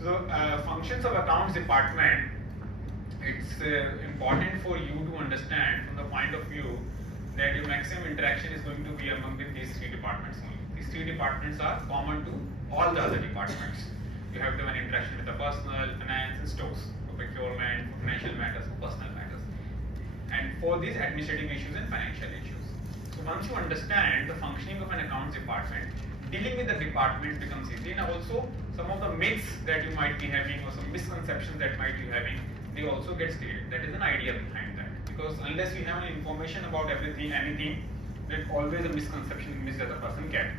So functions of accounts department, it's important for you to understand from the point of view that your maximum interaction is going to be among with these three departments only. These three departments are common to all the other departments. You have to have an interaction with the personal, finance and stocks, for procurement, for financial matters, for personal matters, and for these administrative issues and financial issues. So once you understand the functioning of an accounts department, dealing with the department becomes easy, and also some of the myths that you might be having or some misconceptions that might be having, they also get cleared. That is an idea behind that, because unless you have information about everything, anything, there's always a misconception missed as a person can.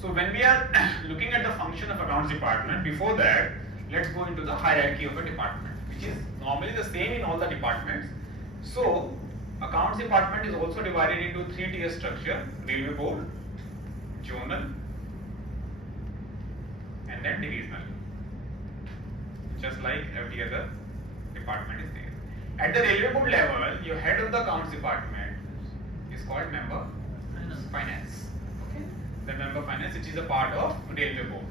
So when we are looking at the function of accounts department, before that, let's go into the hierarchy of a department, which is normally the same in all the departments. So accounts department is also divided into three-tier structure: railway board, zonal, and then divisional. Just like every other department is there. At the railway board level, your head of the accounts department is called member finance. Okay, the member finance, which is a part of railway board,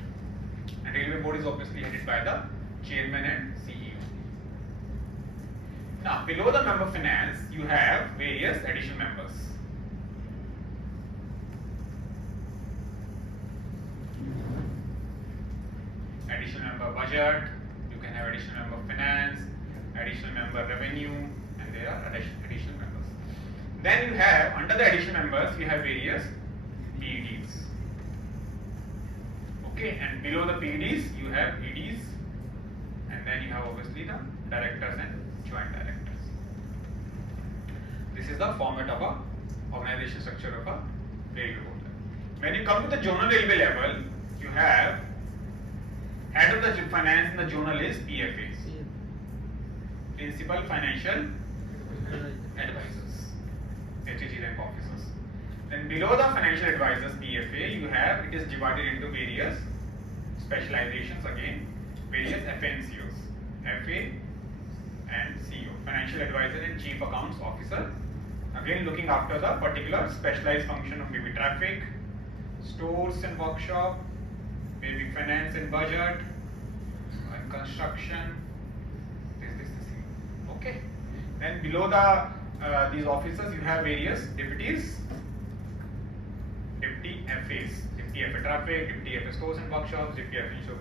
and railway board is obviously headed by the chairman and CEO. Now, below the member finance, you have various additional members. Additional member budget, you can have additional member finance, additional member revenue, and there are additional members. Then you have, under the additional members, you have various PEDs. Okay, and below the PEDs, you have EDs, and then you have obviously the directors and joint directors. This is the format of a organization structure of a railway board. When you come to the zonal railway level, you have head of the finance in the zonal is PFA, Principal Financial Advisors, HAG rank officers. Then below the financial advisors PFA, you have, it is divided into various specializations again, various FNCOs, FA and CO, Financial Advisor and Chief Accounts Officer. Again, looking after the particular specialized function of maybe traffic, stores and workshop, maybe finance and budget, and construction. This. Okay. Then below the these officers, you have various deputies, deputy FAs, deputy FA traffic, deputy FA stores and workshops, deputy FA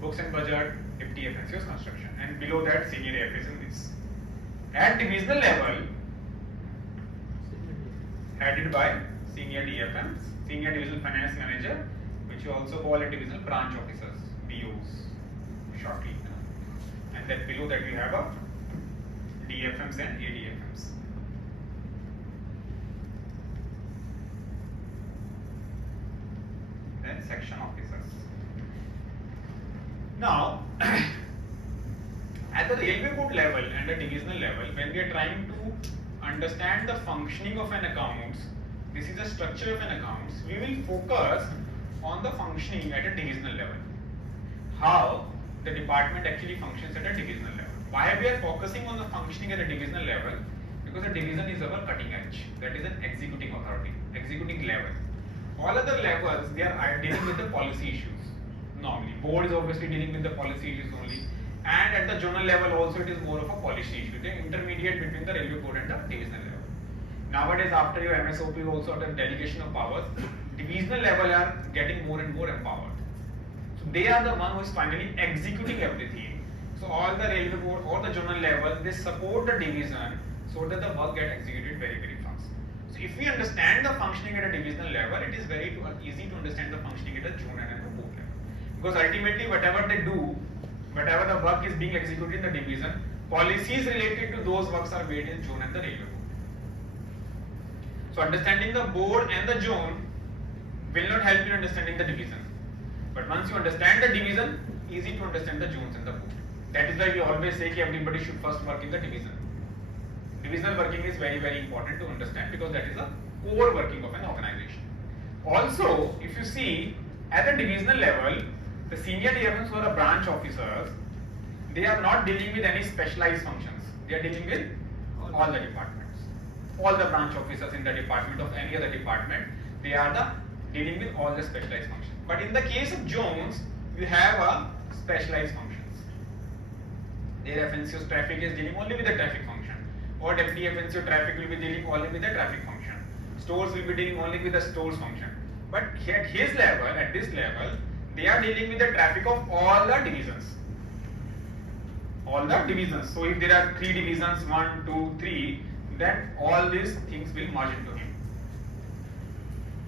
books and budget, deputy FNCOs construction, and below that senior FAs in this. At divisional level, headed by senior DFMs, senior divisional finance manager, which you also call a divisional branch officers, BOs, shortly. And then below that you have a DFMs and ADFMs. Then section officers. Now, at the railway board level and the divisional level, when we are trying to understand the functioning of an accounts, this is the structure of an accounts, we will focus on the functioning at a divisional level. How the department actually functions at a divisional level. Why we are focusing on the functioning at a divisional level? Because the division is our cutting edge. That is an executing authority, executing level. All other levels, they are dealing with the policy issues. Normally, board is obviously dealing with the policy issues only. And at the zonal level also, it is more of a policy issue. They intermediate between the railway board and the divisional level. Nowadays, after your MSOP also the delegation of powers, divisional level are getting more and more empowered. So they are the one who is finally executing everything. So all the railway board or the zonal level, they support the division so that the work gets executed very, very fast. So if we understand the functioning at a divisional level, it is very easy to understand the functioning at a zonal and a board level. Because ultimately, whatever they do, whatever the work is being executed in the division, policies related to those works are made in zone and the railway board. So understanding the board and the zone will not help you in understanding the division. But once you understand the division, easy to understand the zones and the board. That is why we always say that everybody should first work in the division. Divisional working is very, very important to understand because that is the core working of an organization. Also, if you see at the divisional level, the senior DFMs who are branch officers, they are not dealing with any specialized functions. They are dealing with all the departments. All the branch officers in the department of any other department, they are dealing with all the specialized functions. But in the case of zones, you have a specialized functions. Their FNCO's traffic is dealing only with the traffic function, or deputy FNCO traffic will be dealing only with the traffic function. Stores will be dealing only with the stores function. But at his level, at this level, they are dealing with the traffic of all the divisions. All the divisions. So if there are 3 divisions, 1, 2, 3, then all these things will merge into him.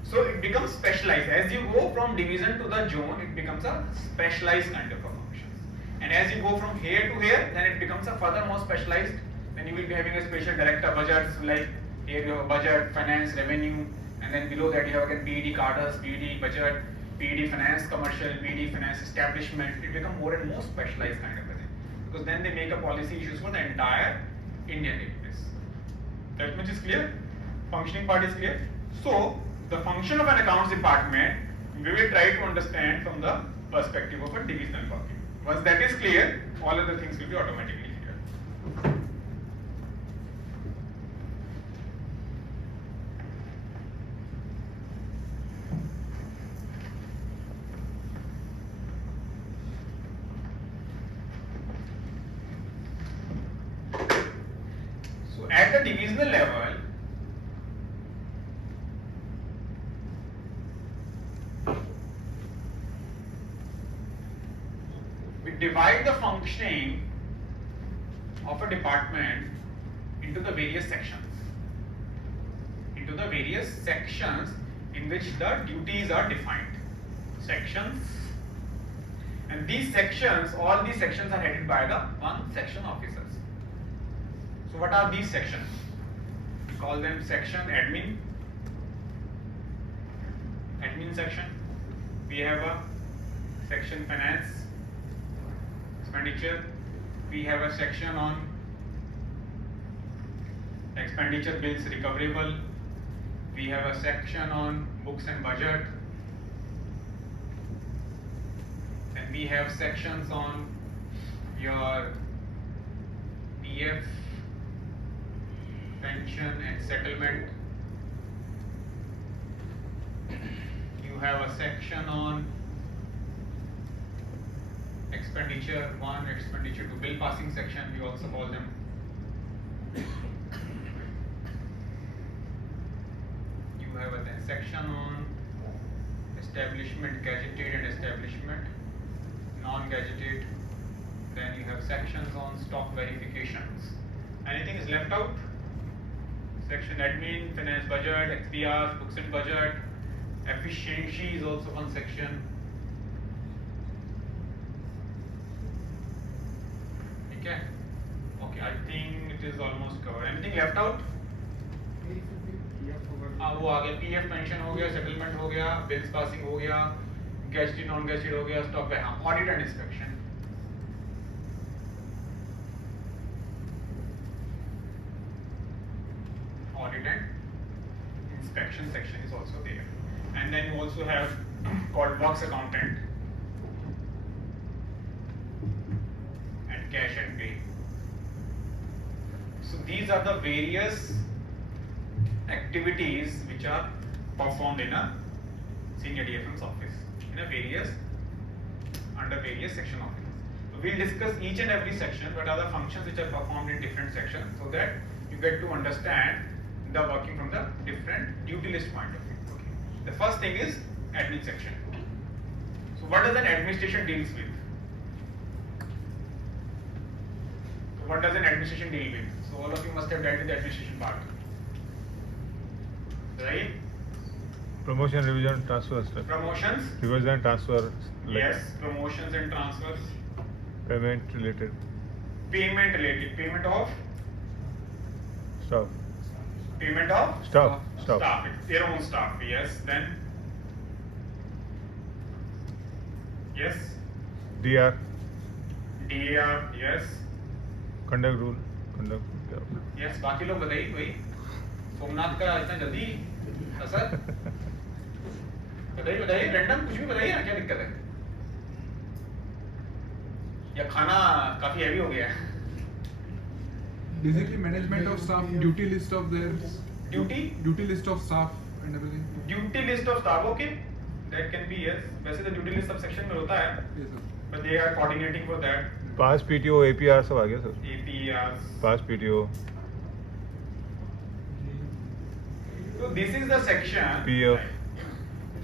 So it becomes specialized. As you go from division to the zone, it becomes a specialized kind of a function. And as you go from here to here, then it becomes a further more specialized. Then you will be having a special director budgets, like here you have budget, finance, revenue, and then below that you have again PED cadres, PED budget, PED finance commercial, PED finance establishment. It becomes more and more specialized kind of a thing. Because then they make a policy issues for the entire Indian database. That much is clear? Functioning part is clear? So, the function of an accounts department, we will try to understand from the perspective of a divisional working. Once that is clear, all other things will be automatically clear. So, at the divisional level, divide the functioning of a department into the various sections. Into the various sections in which the duties are defined. Sections. And these sections, all these sections are headed by the one section officers. So what are these sections? We call them section admin. Admin section. We have a section finance. Expenditure. We have a section on expenditure bills recoverable. We have a section on books and budget. And we have sections on your PF, pension and settlement. You have a section on expenditure 1, expenditure 2, bill passing section, we also call them. You have a section on establishment, gazetted and establishment, non-gazetted. Then you have sections on stock verifications. Anything is left out? Section admin, finance budget, XPRs, books and budget, efficiency is also one section. Okay, I think it is almost covered. Anything left out? हाँ वो आ गया, PF pension हो गया, सेटलमेंट हो गया, bills passing हो गया, gazetted non gazetted हो गया, स्टॉक है, हाँ audit and inspection. Audit and inspection section is also there, and then you also have called works accountant and cash and pay. So these are the various activities which are performed in a senior DFM's office under various section offices. So we'll discuss each and every section, what are the functions which are performed in different sections, so that you get to understand the working from the different duty list point of view. Okay. The first thing is admin section. So what does an administration deals with? So what does an administration deal with? So all of you must have dealt with the administration part, right? Promotion, revision, transfers. Promotions. Revision and transfer. Like Yes, promotions and transfers. payment related Payment related. Payment of stuff. Payment of Staff. staff. Their own staff. Yes. Then. Yes. DR. DAR. Yes. Conduct rule. Conduct. Yes बाकी लोग बताइए कोई सोमनाथ का इतना जल्दी असर बताइए रैंडम कुछ भी बताइए ना, क्या दिक्कत है, या खाना काफी हैवी हो गया है? Basically, management of staff, duty list of their duty list of staff and everything. duty list of staff. Okay, that can be yes. वैसे तो duty list सब सेक्शन में होता है, Yes, sir. but they are coordinating for that. Pass PTO APR सब आ गया sir. APRs. Pass PTO So this is the section. PF.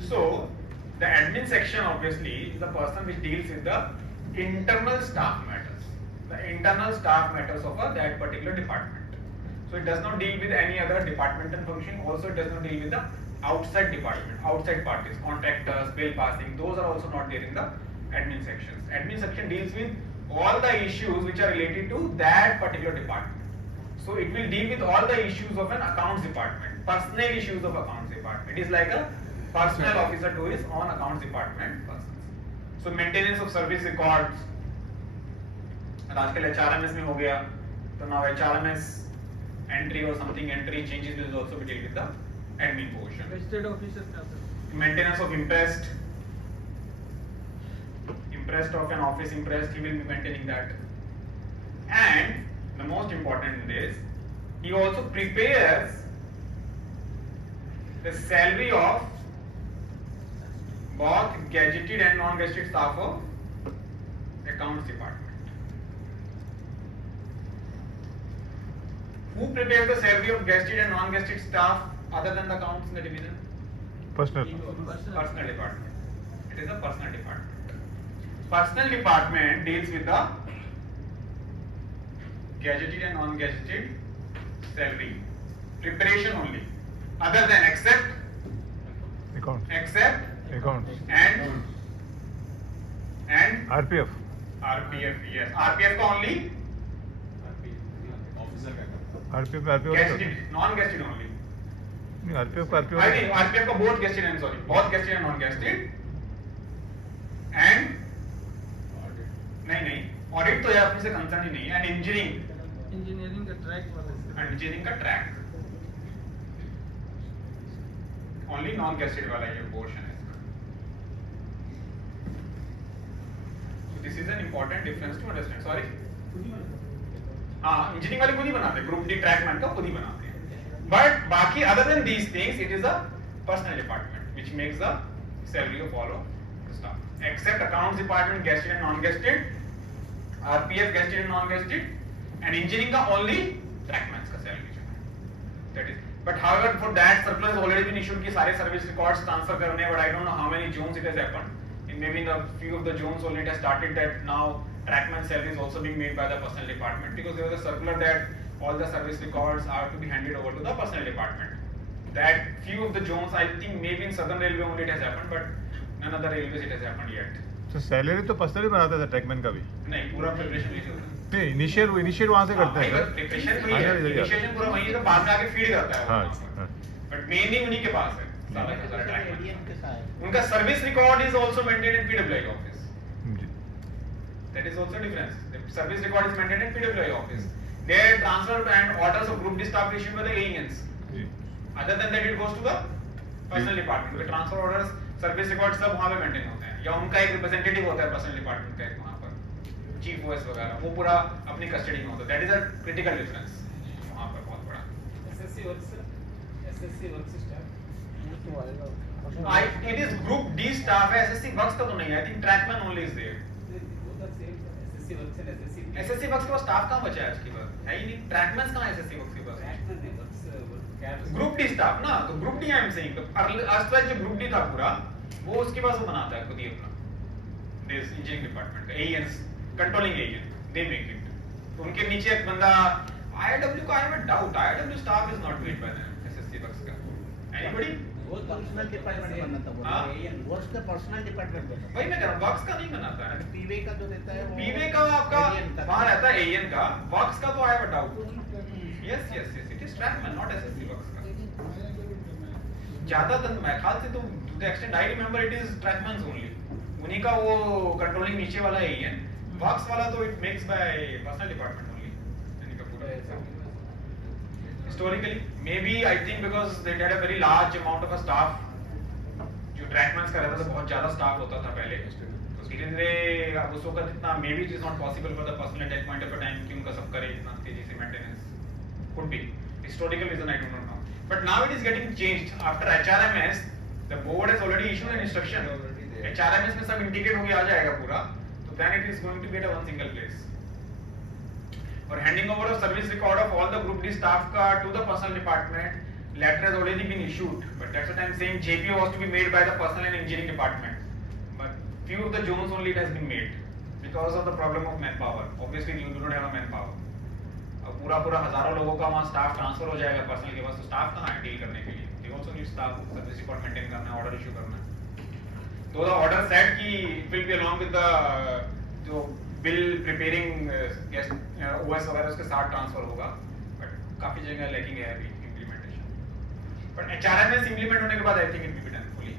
So the admin section obviously is the person which deals with the internal staff matters. The internal staff matters of that particular department. So it does not deal with any other departmental function. Also it does not deal with the outside department, outside parties, contractors, bill passing. Those are also not there in the admin sections. Admin section deals with all the issues which are related to that particular department. So it will deal with all the issues of an accounts department, personnel issues of accounts department. It is like a personnel officer to his own accounts department persons. So maintenance of service records. And आजकल HRMS में हो गया, तो now HRMS entry or something entry changes will also be dealt with the admin portion. Vested officer क्या sir? Maintenance of imprest of an office imprest, he will be maintaining that. And the most important in this, he also prepares the salary of both gazetted and non-gazetted staff of accounts department. Who prepares the salary of gazetted and non-gazetted staff other than the accounts in the division? Personal. Personal department. It is a personal department. Personal department deals with the gazetted and non-gazetted salary preparation only. Other than except Account. and RPF. RPF. Yes, RPF का only RPF में RPF होता है. gazetted, non-gazetted only. नहीं RPF का RPF I think RPF का both gazetted and sorry, both gazetted and non-gazetted. And नहीं audit तो यार अपने से कंसर्न ही नहीं है. एंड इंजीनियरिंग का ट्रैक वाला sir. इंजीनियरिंग का ट्रैक ओनली नॉन गैसेटेड वाला ये पोर्शन है इसका. So this is an important difference to understand. Sorry, हाँ इंजीनियरिंग वाले खुद ही बनाते हैं, ग्रुप डी ट्रैकमैन का खुद ही बनाते हैं. बट बाकी other than these things it is a personal department which makes the salary of all of staff except accounts department gazetted and non-gazetted, RPF gazetted and non-gazetted, and engineering का only trackmans का salary जो है. That is. But however, for that circular has already been issued कि सारे service records transfer करने. But I don't know how many zones it has happened. In maybe in a few of the zones only it has started that now trackman salary is also being made by the personnel department, because there was a circular that all the service records are to be handed over to the personnel department. That few of the zones, I think maybe in Southern Railway only it has happened, but none other railways it has happened yet. तो सैलरी तो पर्सनल ही बनाता था ट्रैकमैन का भी. नहीं, पूरा प्रिपरेशन वही होता है. नहीं इनिशिएट वहाँ से करते हैं. प्रिपरेशन वही है, इनिशिएशन पूरा वही है, तो बाद में आके फीड करता है. हाँ. बट मेनली उन्हीं के पास है सारा का सारा ट्रैक. एडीएम के साथ उनका service record is also maintained in PWI office. जी. That is also difference. The service record is maintained in PWI office. Their transfer and orders of group D staff issued by the AENs. Ji. Other than that, it goes to the personal department. The transfer orders, service records सब वहाँ पे maintain होते हैं. या उनका एक representative होता है personal department का एक वहाँ पर, chief OS वगैरह, वो पूरा अपनी custody में होता है. That is a critical difference. वहाँ पर बहुत बड़ा. SSC works staff. It is group D staff है. SSC works का तो नहीं है. I think trackman only is there. Both are same. SSC works and SSC. SSC works के पास staff कहाँ बचा है आज की बात? है ही नहीं. Trackmans कहाँ है SSC works के पास? Trackman works. Group D staff ना, तो group D I am saying, तो अर्स्ट जो ग्रुप डी था पूरा, वो उसके पास वो बनाता है खुद ही अपना दिस इंजीनियरिंग डिपार्टमेंट का AENs, controlling agent, they make it. तो उनके नीचे एक बंदा आईडब्ल्यू का, I have a doubt, IW staff is not made by them, SSC works का. एनीबॉडी? वो पर्सनल डिपार्टमेंट बनाता है. हाँ? एएन वर्क्स का पर्सनल डिपार्टमेंट बनाता वही मैं कह रहा हूँ, वर्क्स का नहीं बनाता है. पीवे का जो रहता है वो पीवे का आपका AN का. वहां रहता है एएन का, वर्क्स का तो I have a doubt. Yes yes yes, it is trackman not SSC works का. ज्यादातर मैं ख्याल से तो to the extent I remember it is trackmans only. उन्हीं का वो कंट्रोलिंग नीचे वाला एएन, वर्क्स वाला तो it makes by personnel department only. यानी का पूरा historically maybe I think because they had a very large amount of a staff. जो ट्रैकमैन्स का रहता था बहुत ज्यादा स्टाफ होता था पहले, तो धीरे-धीरे अब उस वक्त इतना maybe it is not possible for the personnel at point of time कि उनका सब करे इतना तेजी से maintenance. Could be historical reason I do not know, but now it is getting changed after HRMS. The board has already issued an instruction. HRMS में सब इंटीग्रेट होके आ जाएगा पूरा, तो then it is going to be at a one single place. For handing over of service record of all the group D staff to the personnel department, letter has already been issued, but that's what I'm saying. JPO was to be made by the personnel and engineering department, but few of the zones only it has been made because of the problem of manpower. Obviously, you do not have a manpower. अब पूरा हजारों लोगों का वहाँ staff transfer हो जाएगा पर्सनल के पास, तो स्टाफ कहाँ है डील करने के लिए? They also need staff, service record maintain करना है, ऑर्डर इशू करना है. तो the order said कि it will be along with the जो बिल प्रिपेयरिंग OS वगैरह उसके साथ ट्रांसफर होगा, बट काफी जगह लैकिंग है अभी इम्प्लीमेंटेशन. बट HRMS इम्प्लीमेंट होने के बाद I think it will be done fully,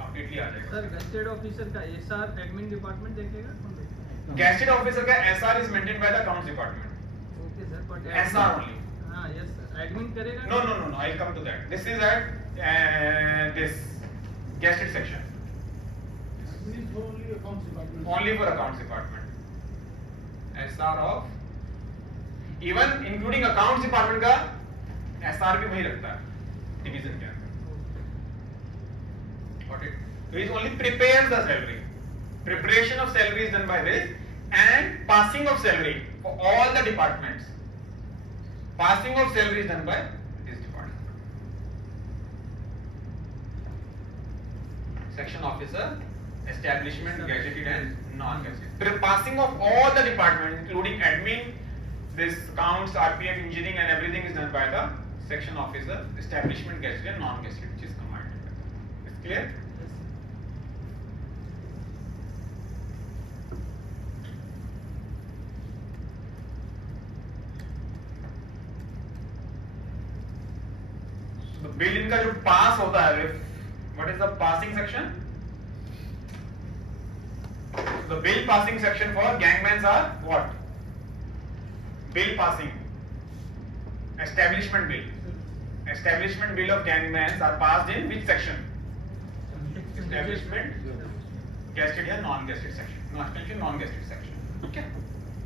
completely आ जाएगा. सर गस्टेड ऑफिसर का एसआर एडमिन डिपार्टमेंट देखेगा कौन देखेगा? गैजेटेड ऑफिसर का SR is maintained by the accounts department. Okay sir, but SR only. हां यस सर, एडमिन करेगा? No, I'll come to that. This is at this gazetted section. Only for accounts department. SR of even including accounts department का SR भी वही रखता है डिवीजन के अंदर. Got it? So it only prepares the salary. Preparation of salary is done by this, and passing of salary for all the departments. Passing of salary is done by this department. Section officer, establishment, gazetted and non-gazetted. Passing of all the departments, including admin, this accounts, RPF, engineering, and everything is done by the section officer, establishment, gazetted and non-gazetted, which is commanded. Is clear? तो बिल इनका जो पास होता है, what is the passing section? The bill passing section for gangmans are what? Bill passing. Establishment bill. Establishment bill of gangmans are passed in which section? Establishment, gazetted या non-gazetted section. Non-gazetted, non-gazetted section. Okay?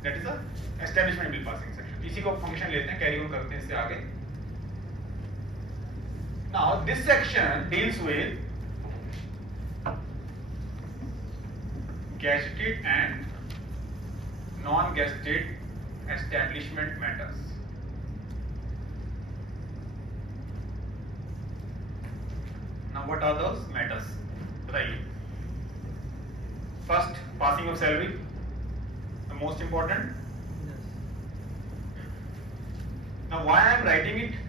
That is the establishment bill passing section. इसी को फंक्शन लेते हैं, carry on करते हैं इससे आगे. Now this section deals with gazetted and non-gazetted establishment matters. Now what are those matters? बताइए. First, passing of salary, the most important. Now why I am writing it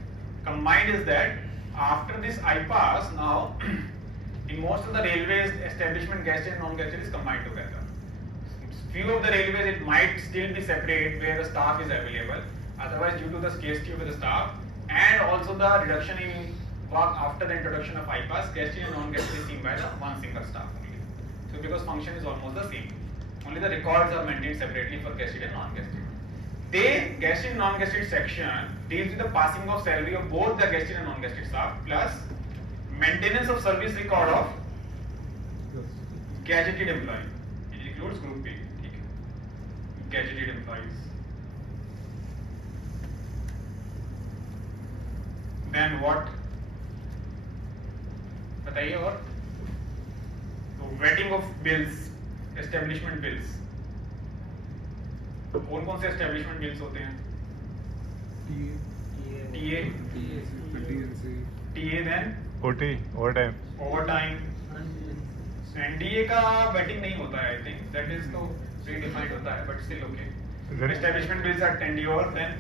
combined is that after this I-pass, now in most of the railways, establishment gazetted and non-gazetted is combined together. Few of the railways it might still be separate where the staff is available. Otherwise, due to the scarcity of the staff and also the reduction in work after the introduction of I-pass, gazetted and non-gazetted is seen by the one single staff only. So because function is almost the same, only the records are maintained separately for gazetted and non-gazetted. The gazetted and non-gazetted section deals with the passing of salary of both the gazetted and non-gazetted staff plus maintenance of service record of gazetted employee. It includes group B. ठीक है. Gazetted employees. Then what? बताइए और. तो vetting of bills, establishment bills. कौन कौन से establishment bills होते हैं? TA, TA then OT, overtime. overtime. NDA का वेटिंग नहीं होता है, आई थिंक दैट इज तो प्री डिफाइंड होता है, but still okay. Establishment bills are tenure, then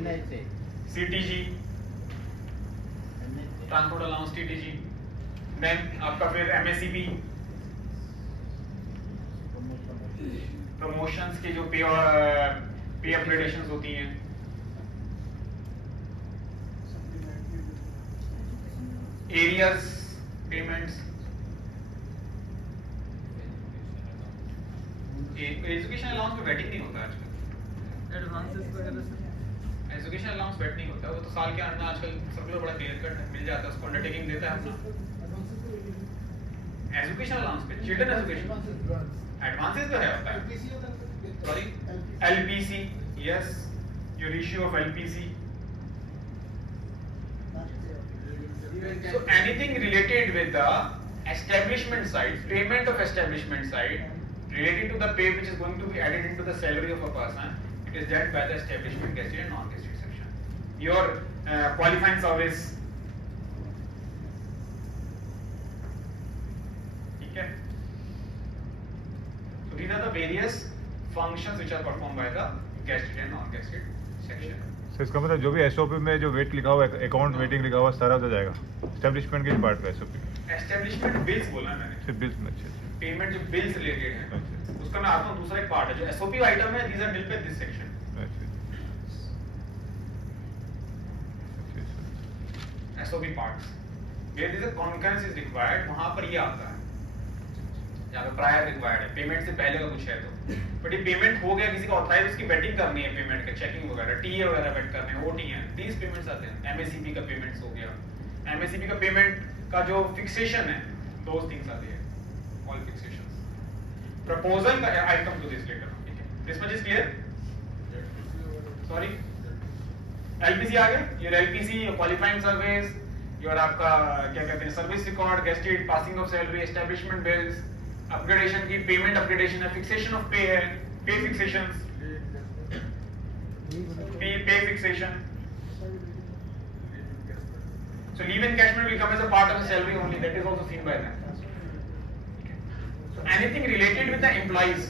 NHA. CTG, transport allowance TTG, then आपका फिर MACP, प्रमोशंस की जो पे अपग्रेडेशंस होती हैं, एरियाज पेमेंट्स, एजुकेशन अलाउंस में वेटिंग नहीं होता आजकल. एडवांसेस वगैरह सर? एजुकेशन अलाउंस वेट नहीं होता, वो तो साल के अंत में आजकल सर्कुलर बड़ा क्लियर कट मिल जाता है, उसको अंडरटेकिंग देता है अपना. एजुकेशन अलाउंस पे चिल्ड्रन एजुकेशन एडवांसेस तो है होता है. Sorry, LPC, yes, your issue of LPC. So anything related with the establishment side, payment of establishment side, related to the pay which is going to be added into the salary of a person, it is dealt by the establishment gazetted and non-gazetted section. Your qualifying service, okay? So these are the various functions which are performed by the gazetted and non-gazetted section. Sir इसका मतलब जो भी एसओपी में जो वेट लिखा हुआ है, account waiting लिखा हुआ है, सारा हो जाएगा एस्टेब्लिशमेंट के पार्ट में एसओपी एस्टेब्लिशमेंट बिल्स बोला मैंने, सिर्फ बिल्स में। अच्छा पेमेंट जो बिल्स रिलेटेड है अच्छा उसका मैं आता हूँ दूसरा एक पार्ट है जो एसओपी आइटम है, these are dealt with this section. अच्छा SOP parts. Where there is a concurrence is required, वहाँ पर ये आता है। यहाँ पे prior required है, पेमेंट से पहले का कुछ है तो। बट ये पेमेंट हो गया, किसी का ऑथराइज उसकी वेटिंग करनी है पेमेंट का, चेकिंग वगैरह, टीए वगैरह वेट करने हैं, ओटी हैं, 30 पेमेंट्स आते हैं। एमएससीपी का पेमेंट्स हो गया, एमएससीपी का पेमेंट का जो फिक्सेशन है, those things आते हैं, all fixations. Proposal का I come to this later. ठीक है, this much is clear? Sorry. LPC आ गया, your LPC, your qualifying service, your आपका क्या कहते हैं service record, gazetted, passing of salary, establishment bills, upgradation की पेमेंट अपग्रेडेशन है, फिक्सेशन ऑफ पे है, pay fixations, pay fixation. So leave encashment will come as a part of the salary only, that is also seen by them. So anything related with the employees,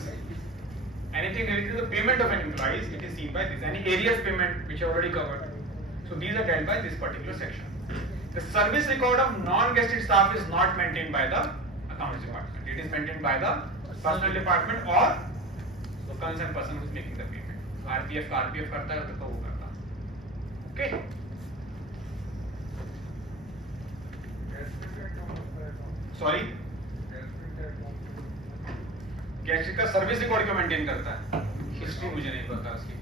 anything related to the payment of an employees, it is seen by this. Any areas payment which I already covered. So these are dealt by this particular section. The service record of non-gazetted staff is not maintained by the accounts department. It is maintained by the personnel department or the concerned person who is making the payment. RPF का RPF करता है तो वो करता है. Okay. Sorry. Gadget का service record क्यों मेंटेन करता है? हिस्ट्री मुझे नहीं पता उसकी,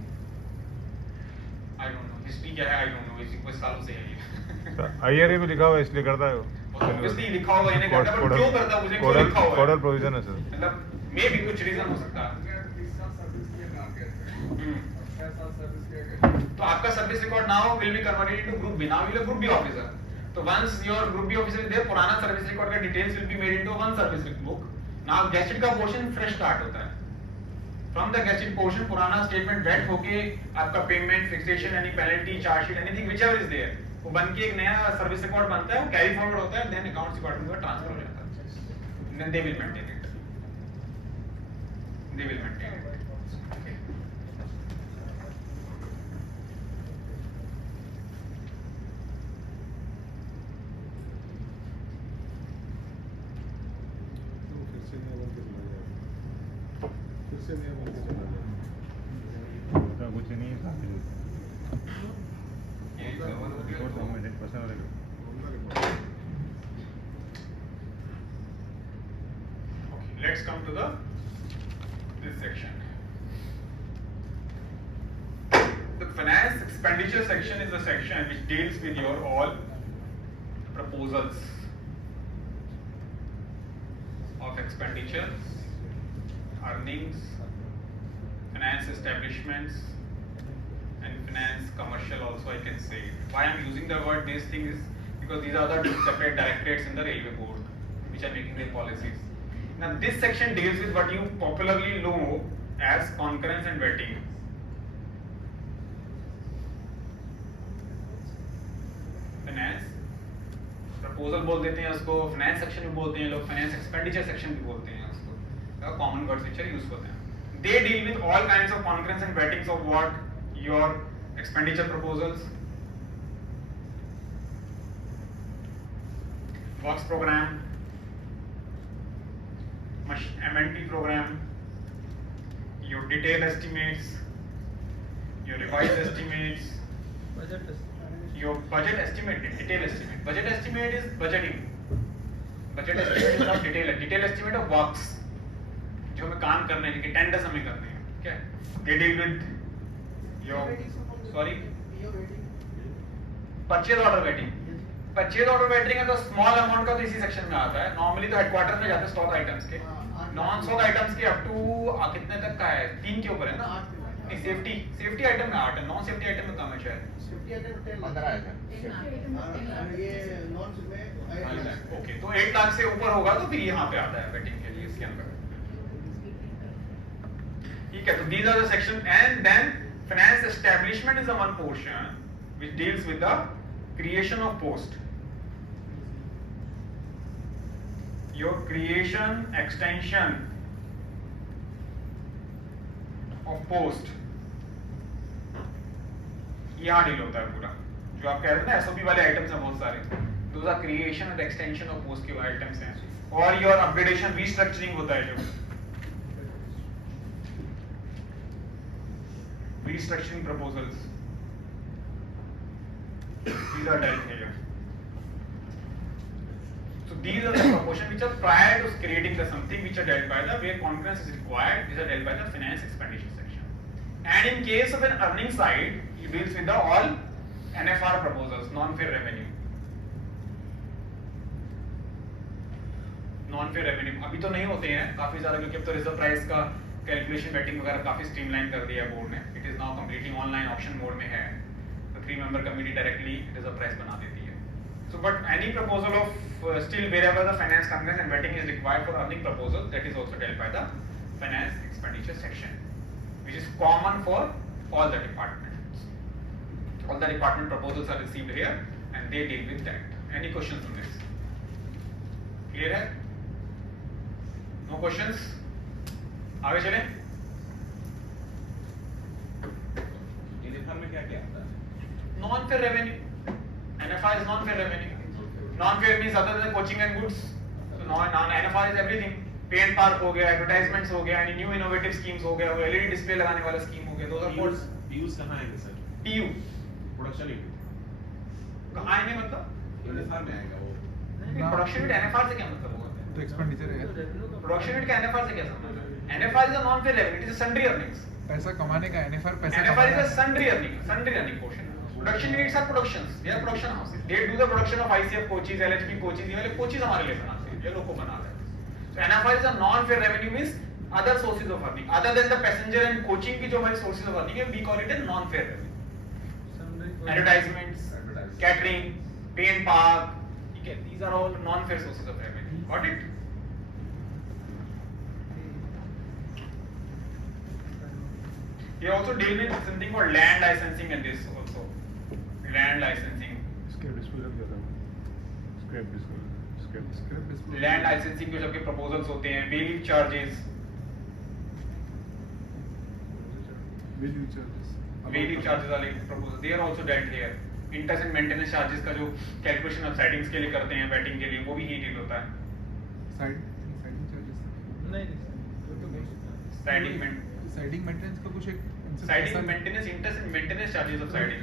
आई डोंट नो हिस्ट्री क्या है, आई डोंट नो, इसी कुछ सालों से है ये. आईआरए में लिखा हुआ है इसलिए करता है वो, ऑब्वियसली लिखा हुआ है इन्हें करता है, बट क्यों करता है मुझे क्यों लिखा हुआ है? कोडल प्रोविजन है सर, मतलब मे भी कुछ रीजन हो सकता है. तो आपका service record now will be converted into group B. Now you are group B officer, तो once your group B officer is there, पुराना सर्विस रिकॉर्ड का details will be made into one service book. Now gazetted का portion fresh start होता है. From the gazetted portion पुराना statement vet होके आपका payment, fixation, any penalty, charge sheet, anything whichever is there, वो बन के एक नया सर्विस रिकॉर्ड बनता है, वो कैरी फॉरवर्ड होता है, देन अकाउंट्स डिपार्टमेंट में ट्रांसफर हो जाता है, then they will maintain it, they will maintain it. कुछ नहीं है. Let's come to this section. The finance expenditure section is the section which deals with your all proposals of expenditure, earnings, finance establishments, and finance commercial also I can say. Why I am using the word these things is because these are the separate directorates in the railway board which are making their policies. Now this section deals with what you popularly know as concurrence and vetting. Finance proposal बोल देते हैं उसको, finance section भी बोलते हैं लोग, finance expenditure section भी बोलते हैं उसको, common words which are use होते हैं. They deal with all kinds of concurrence and wettings of what your expenditure proposals, works program, M&T program, your detailed estimates, your revised estimates, budget is your budget estimate, detail estimate. Budget estimate is budgeting. Budget estimate is not detail. Detail estimate of works जो हमें काम करने हैं, टेंडर्स हमें करने हैं, क्या? They deal with your sorry purchase order vetting. Purchase order vetting है तो small amount का तो इसी सेक्शन में आता है. Normally तो हेडक्वार्टर में जाते हैं स्टॉक आइटम्स के. नॉन स्टॉक आइटम्स के अप टू कितने तक का है? 3 के ऊपर है ना? नहीं सेफ्टी आइटम में 8 है, नॉन सेफ्टी आइटम में कम है शायद. 15,000 ये नॉन में ओके, तो 8 लाख से ऊपर होगा तो फिर यहाँ पे आता है वेटिंग के लिए इसके अंदर. ठीक है, तो these are the section, and then finance establishment is the one portion which deals with the creation of post. Your creation, extension of post, यहाँ डील होता है पूरा, जो आप कह रहे थे ना एसओपी वाले आइटम्स हैं बहुत सारे, those are creation and extension of post के आइटम्स हैं, और your upgradation restructuring होता है जो restructuring proposals, these are dealt here. So these are the proportions which are prior to creating the something, which are dealt by the where concurrence is required. These are dealt by the finance expenditure section. And in case of an earning side, it deals with the all NFR proposals, non-fair revenue. Non-fair revenue अभी तो नहीं होते हैं काफी सारा, क्योंकि अब तो रिजर्व प्राइस का कैलकुलेशन बैटिंग वगैरह काफी स्ट्रीमलाइन कर दिया है बोर्ड ने. It is now completely online option mode में है. तो 3-member committee directly reserve price बना देती है. So but any proposal of still wherever the finance concurrence and vetting is required for earning proposal, that is also dealt by the finance expenditure section, which is common for all the departments. All the department proposals are received here and they deal with that. Any questions on this? Clear है? No questions? आगे चलें? यूनिफॉर्म में क्या क्या आता है? Non-fair revenue. NFI is non-fair revenue. Non-fair means other than coaching and goods. So NFI is everything. Paint park हो गया, advertisements हो गया, any new innovative schemes हो गया, वो LED display लगाने वाला scheme हो गया. Those are codes. यूज कहाँ आएंगे सर? PU. प्रोडक्शन यूनिट कहाँ आएंगे मतलब? यूनिफॉर्म में आएगा वो. प्रोडक्शन यूनिट NFR से क्या मतलब होगा? तो एक्सपेंडिचर है, प्रोडक्शन यूनिट का NFR से क्या संबंध है? NFR is a non-fair revenue. It is a sundry earnings. पैसा कमाने का NFR पैसा NFR is कमाना a sundry earning portion. Production units are productions. They are production houses. They do the production of ICF coaches, LHP coaches. ये वाले coaches हमारे लिए बनाते हैं, ये लोग को बना रहे हैं. So NFR is a non-fair revenue means other sources of earning. Other than the passenger and coaching की जो हमारे sources of earning है, we call it a non-fair revenue. Advertisements, catering, paint park, these are all non-fair sources of revenue. Got it? We also deal with something called land licensing and this also. Land licensing. Scrap disposal क्या था? Scrap disposal. Land licensing के सबके proposals होते हैं. Bailiff charges. Bailiff charges वाले proposals. They are also dealt here. Interest and maintenance charges का जो calculation of sidings के लिए करते हैं, betting के लिए, वो भी ही deal होता है. साइडिंग चार्जेस नहीं साइडिंग मेंटेनेंस का कुछ एक Siding maintenance, interest and maintenance charges of siding.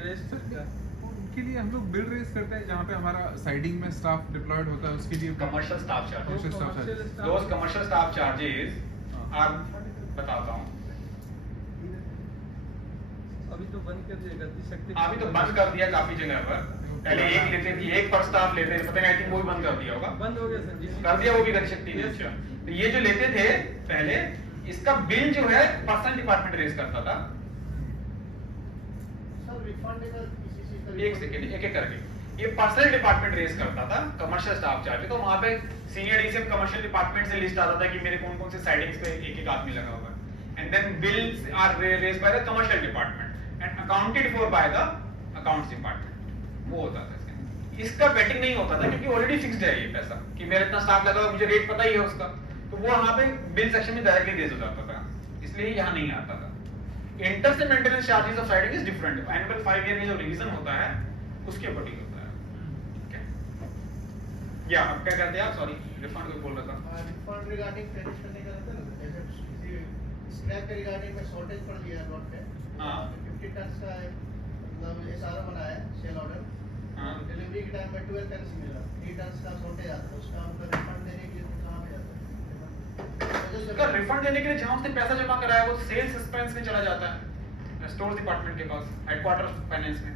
उनके लिए हम लोग बिल रेज करते हैं जहाँ पे हमारा साइडिंग में स्टाफ डिप्लॉयड होता है, उसके लिए Commercial staff charges. Commercial staff charges. Those commercial staff charges are बताता हूँ. अभी तो बंद कर दिया गति शक्ति. अभी तो बंद कर दिया काफी जगह पर. पहले एक लेते थे, एक पर स्टाफ लेते थे, पता नहीं आई थिंक वो भी बंद कर दिया होगा. बंद हो गया सर जी. कर दिया वो भी गति शक्ति ने. अच्छा, तो ये जो लेते थे पहले, इसका बिल जो है पर्सनल डिपार्टमेंट रेज करता था. सर रिफंड का किसी का एक सेकेंड, एक एक करके. ये पर्सनल डिपार्टमेंट रेज करता था कमर्शियल स्टाफ चार्ज. तो वहां पे सीनियर डीसीएम कमर्शियल डिपार्टमेंट से लिस्ट आता था कि मेरे कौन कौन से साइडिंग्स पे एक एक आदमी लगा हुआ है. And then bills are raise by the commercial department and accounted for by the accounts department. वो होता था इसका. इसका बेटिंग नहीं होता था क्योंकि ऑलरेडी फिक्स्ड है ये पैसा कि मेरा इतना स्टाफ लगा हुआ, मुझे रेट पता ही है उसका. तो वो वहां पे बिल सेक्शन में डायरेक्टली रेज हो जाता था, इसलिए यहाँ नहीं आता था. Interest and maintenance charges of siding is different. Annual 5 ईयर में जो रिवीजन होता है उसके ऊपर डील होता है. या आप क्या कहते हैं आप? सॉरी, रिफंड को बोल रहा था. रिफंड रिगार्डिंग फिनिश करने का रहता है ना, जैसे किसी स्क्रैप के रिगार्डिंग में शॉर्टेज पड़ गया लॉट पे. हाँ. 50 टन का मतलब एसआरओ बनाया है, सेल ऑर्डर. हाँ. डिलीवरी के टाइम में 12 टन मिला, 3 टन का शॉर्टेज आता है, उसका उनका रिफंड देने के लिए कहां पे जाता है? उसका रिफंड देने के लिए जहां उसने पैसा जमा कराया वो सेल्स एक्सपेंस में चला जाता है स्टोर डिपार्टमेंट के पास, हेडक्वार्टर फाइनेंस में.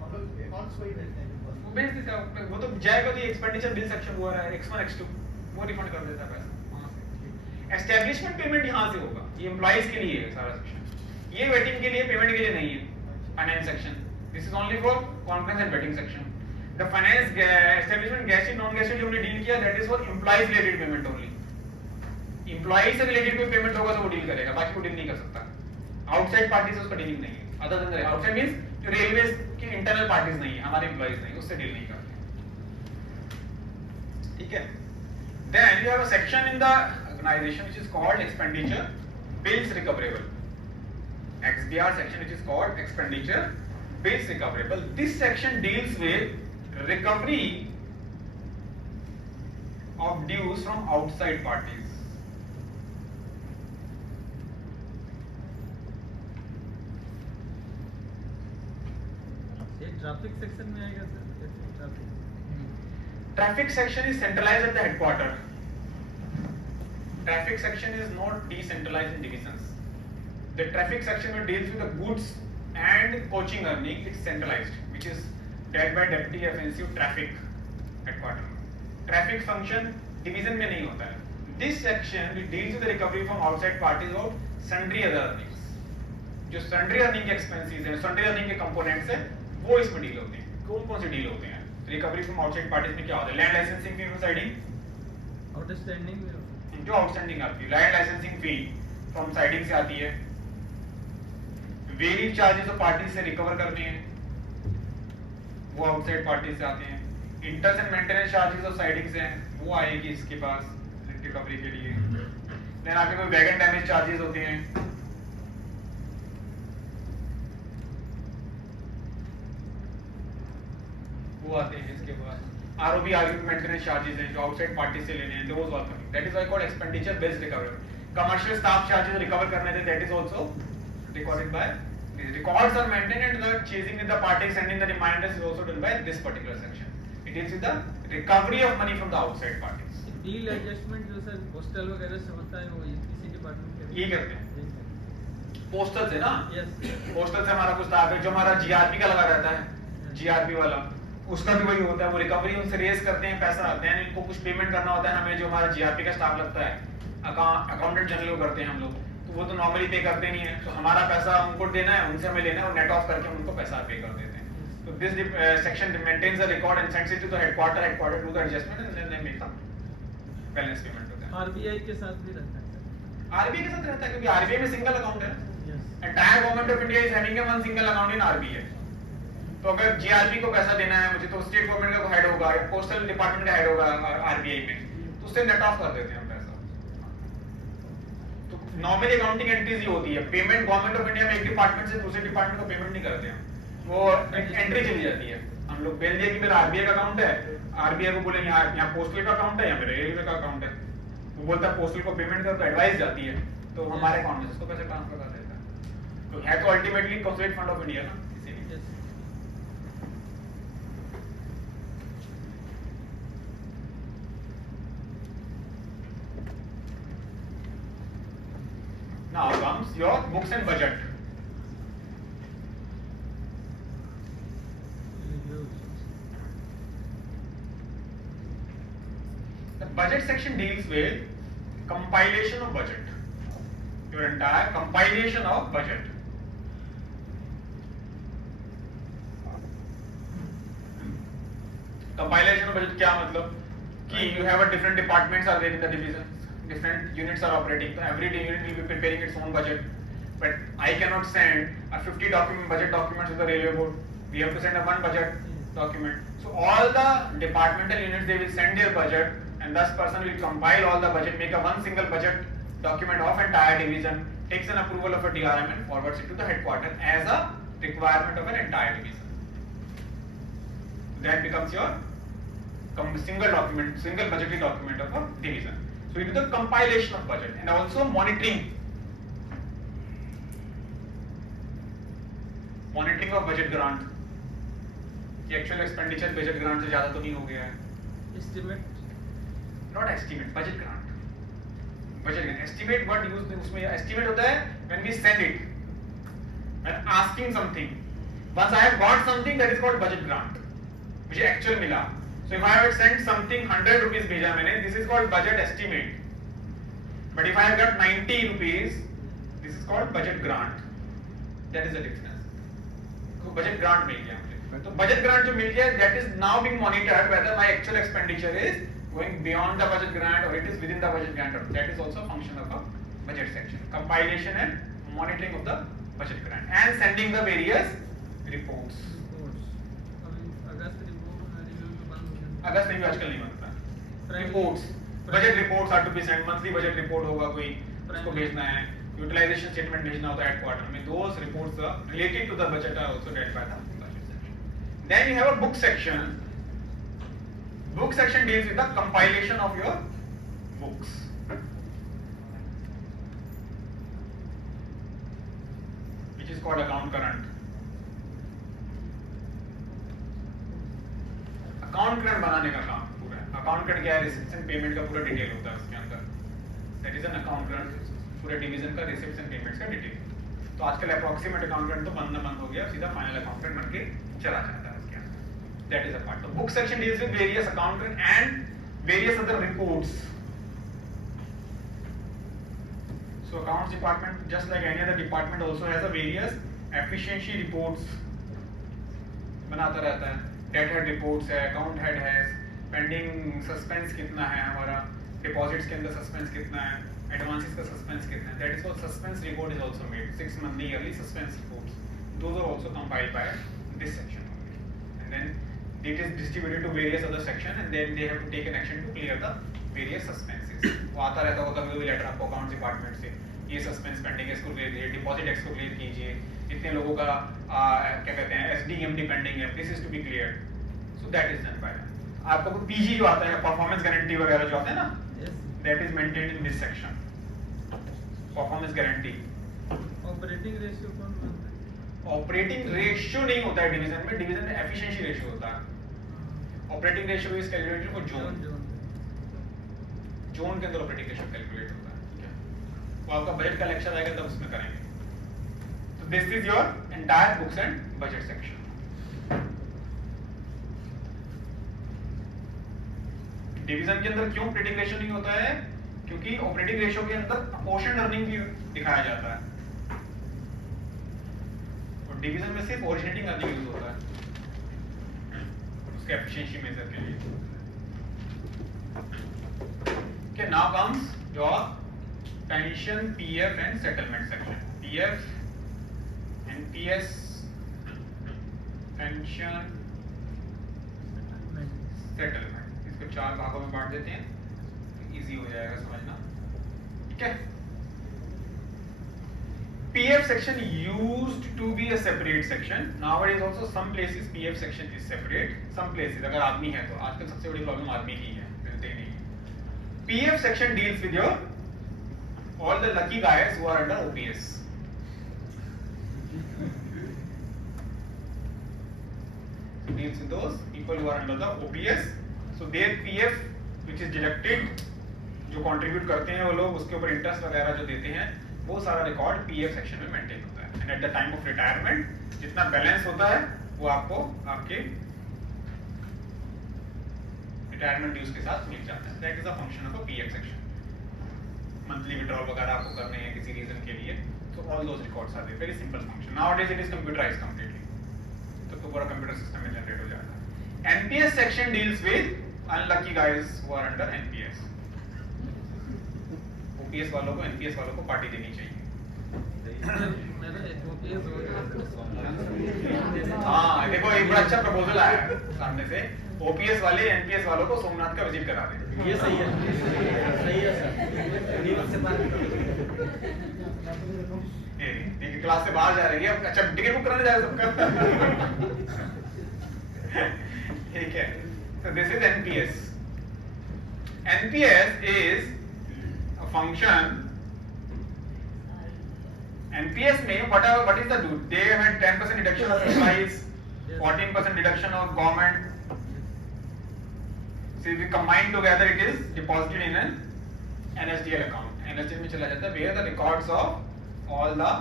हम लोग अकाउंट्स को ही भेजते हैं. वो भेज देता है, वो तो जाएगा तो एक्सपेंडिचर बिल सेक्शन हुआ है X1 X2, वो रिफंड कर देता है पैसा वहां से. एस्टैब्लिशमेंट पेमेंट यहां से होगा, ये एम्प्लॉइज के लिए है सारा सेक्शन. ये वेटिंग के लिए, पेमेंट के लिए नहीं है finance section. This is only for conference and waiting section. The finance establishment guessing non guessing जो हमने डील किया, that is for employees related payment only. Employee से रिलेटेड कोई पेमेंट होगा तो वो डील करेगा, बाकी वो डील नहीं कर सकता। आउटसाइड पार्टी से उसका डीलिंग नहीं है, अदर देन आउटसाइड मींस जो रेलवे के इंटरनल पार्टीज नहीं है, हमारे एम्प्लॉइज नहीं, उससे डील नहीं करते। ठीक है, then you have a section in the organisation which is called expenditure bills recoverable, XBR section which is called expenditure bills recoverable. This section deals with recovery of dues from outside parties. ये traffic section में आएगा sir, traffic Traffic section is centralized at the headquarter. Traffic section is not decentralized in divisions. The traffic section which deals with the goods and coaching earning, it's centralized, which is dealt by deputy FNCU traffic headquarter. Traffic function division में नहीं होता है. This section which deals with the recovery from outside parties of sundry other earnings. जो sundry earning के expenses हैं, sundry earning के components हैं, वो इसमें डील होते हैं. कौन से डील होते हैं? रिकवरी फ्रॉम आउटसाइड पार्टीज में क्या होता है? Land licensing fee from siding, outstanding में जो आउटस्टैंडिंग आती है, land licensing fee from siding से आती है, वेरिएबल चार्जेस ऑफ पार्टी से रिकवर करने हैं, वो आउटसाइड पार्टी से आते हैं, interest and maintenance charges of siding से हैं, वो आएगी इसके पास रिकवरी के लिए। देन आपके कोई वैगन डैमेज चार्जेस होते हैं, वो आते हैं इसके पास। आरओबी आर्ग्यूमेंट मेंटेनेंस चार्जेस हैं जो आउटसाइड पार्टी से लेने हैं, those are coming, that is why called expenditure based recovery. Commercial staff charges recover करने थे, that is also recorded by the records are maintained and the chasing with the parties sending the reminders is also done by this particular section. It deals with the recovery of money from the outside parties. Deal adjustment जो sir postal वगैरह से होता है वो इसी डिपार्टमेंट के ये करते हैं पोस्टल से ना, यस पोस्टल से हमारा कुछ स्टाफ है जो हमारा जीआरपी का लगा रहता है, जीआरपी वाला उसका भी वही होता है, वो रिकवरी उनसे रेज करते हैं पैसा, देन इनको कुछ पेमेंट करना होता है हमें, जो हमारा जीआरपी का स्टाफ लगता है, अकाउंटेंट जनरल करते हैं हम लोग, तो वो तो नॉर्मली पे करते नहीं है, तो हमारा पैसा उनको देना है, उनसे हमें लेना है और नेट ऑफ करके हम उनको पैसा पे कर देते हैं। तो this section maintains the record and sends it to the headquarter do the adjustment and then they make the balance payment होता है। आरबीआई के साथ भी रहता है सर, आरबीआई के साथ रहता है क्योंकि आरबीआई में सिंगल अकाउंट है, yes entire government of India is having a one single account in RBI. तो अगर जीआरपी को पैसा देना है मुझे, तो स्टेट गवर्नमेंट का हेड होगा या पोस्टल डिपार्टमेंट का हेड होगा आरबीआई में, तो उससे नेट ऑफ कर देते हैं हम पैसा। तो नॉर्मली अकाउंटिंग एंट्रीज ही होती है, पेमेंट गवर्नमेंट ऑफ इंडिया में एक डिपार्टमेंट से दूसरे डिपार्टमेंट को पेमेंट नहीं करते हैं, वो एंट्री चली जाती है। हम लोग बेल दिए कि मेरा आरबीआई का अकाउंट है, आरबीआई को बोलेंगे यहाँ पोस्टल का अकाउंट है या मेरा रेलवे का अकाउंट है, वो बोलता है पोस्टल को पेमेंट कर, तो एडवाइस जाती है, तो हमारे अकाउंट में उसको पैसा ट्रांसफर कर देता है। तो है तो ultimately corporate fund of India ना, इसीलिए। Yes Now comes your books and budget. The budget section deals with compilation of budget. Your entire compilation of budget. Compilation of budget क्या मतलब कि you have a different departments are there in the divisions. Different units are operating, so every unit will be preparing its own budget, but I cannot send a 50 budget documents to the railway board. We have to send a one budget document. So all the departmental units, they will send their budget, and thus person will compile all the budget, make a one single budget document of entire division, takes an approval of a DRM and forwards it to the headquarters as a requirement of an entire division. That becomes your single document, single budgetary document of a division. So we do the compilation of budget and also monitoring of budget grant. कि actual expenditure budget grant से ज़्यादा तो नहीं हो गया है. Estimate Not estimate, budget grant. Budget grant. Estimate what use उसमें estimate होता है when we send it, when asking something. Once I have got something, that is called budget grant. मुझे actual मिला. So if I have sent something 100 rupees भेजा मैंने, this is called budget estimate. But if I have got 90 rupees, this is called budget grant. That is the difference. तो budget grant मिल गया मुझे. तो budget grant जो मिल गया, that is now being monitored whether my actual expenditure is going beyond the budget grant or it is within the budget grant, that is also a function of a budget section. Compilation and monitoring of the budget grant and sending the various reports. अभी अगस्त रिव्यू तो बंद हो गया। अगस्त रिव्यू आजकल नहीं बनता। Prime- reports, budget reports are to be sent, monthly budget report होगा कोई, उसको भेजना है, यूटिलाइजेशन स्टेटमेंट भेजना होता है हेडक्वार्टर में, those reports related to the budget are also dealt by the budget section. Then you have a book section. Book section deals with the compilation of your books. Which is called account current. Account current बनाने का काम पूरा है. Account current क्या है? Receipts and payment का पूरा डिटेल होता है उसके अंदर. That is an account current, पूरे डिवीजन का रिसिप्ट्स एंड पेमेंट्स का डिटेल. तो आजकल अप्रोक्सीमेट अकाउंट करंट तो बंद हो गया, सीधा फाइनल अकाउंट करंट बन के चला जाता है उसके अंदर. That is a part. तो book section deals with various account current and various other reports. So accounts department, just like any other department, also has a various efficiency reports बनाता रहता है. डेट हेड रिपोर्ट्स है, account head है, pending suspense कितना है हमारा, डिपॉजिट्स के अंदर सस्पेंस कितना है, एडवांसेस का सस्पेंस कितना है. That is called suspense report is also made. 6 monthly yearly suspense reports. Those are also compiled by this section only. And then it is distributed to various other section and then they have to take an action to clear the various suspenses. वो आता रहता होगा कभी कभी लेटर आपको account department से, ये suspense pending है, इसको क्लियर कीजिए, डिपॉजिट एक्स को क्लियर कीजिए, इतने लोगों का क्या कहते हैं एसडीएमडी पेंडिंग है, this is to be cleared. So that is done by. आपको पीजी जो आता है, परफॉर्मेंस गारंटी वगैरह जो आता है ना, that is maintained in this section. Performance guarantee. Operating ratio कौन बनता है? ऑपरेटिंग रेशियो नहीं होता है डिवीजन में, डिवीजन में एफिशिएंसी रेशियो होता है. Operating ratio is calculated for zone. Zone के अंदर ऑपरेटिंग रेशियो कैलकुलेट होता है. वो आपका बजट का लेक्चर आएगा तब उसमें करेंगे. तो this is your entire books and budget section. Division के अंदर क्यों ऑपरेटिंग रेशियो नहीं होता है? क्योंकि ऑपरेटिंग रेशियो के अंदर अपोर्शन अर्निंग भी दिखाया जाता है और डिवीजन में सिर्फ ओरिजिनेटिंग अर्निंग यूज होता है उसके एफिशिएंसी मेजर के लिए. Okay, now comes your pension, PF and settlement section. PF, NPS, pension, settlement. इसको 4 भागों में बांट देते हैं, इजी हो जाएगा समझना. ठीक है. PF section used to be a separate section. Nowadays also some places PF section is separate. Some places अगर आदमी है तो आजकल सबसे बड़ी प्रॉब्लम आदमी की है, मिलते नहीं. PF section deals with your all the lucky guys who are under OPS. It deals with those people who are under the OPS. So their PF which is deducted, जो contribute करते हैं वो लोग, उसके ऊपर इंटरेस्ट वगैरह जो देते हैं, वो सारा रिकॉर्ड PF सेक्शन में मेंटेन होता है. And at the time of retirement जितना बैलेंस होता है वो आपको आपके रिटायरमेंट ड्यूज के साथ मिल जाता है. That is a function of a PF section. Monthly withdrawal वगैरह आपको करने हैं किसी रीजन के लिए, तो all those records are there. Very simple function. Nowadays it is computerised completely, तो पूरा कंप्यूटर सिस्टम में जनरेट हो जाता है. NPS section deals with unlucky guys who are under NPS. OPS वालों को NPS वालों को पार्टी देनी चाहिए. मेरा OPS हो गया. हाँ देखो एक बड़ा अच्छा प्रपोजल आया है सामने से. OPS वाले NPS वालों को सोमनाथ का विजिट करा दें. ये सही है सर. नीमच से बात देखिए क्लास से बाहर जा रही है. अच्छा टिकट बुक कराने जा रहे सबका. ठीक है. So this is NPS. NPS is a function. NPS में what is the do? They had 10% deduction of employees, 14% deduction of government. So if we combine together, it is deposited in an NSDL account. NSDL में चला जाता है where the records of all the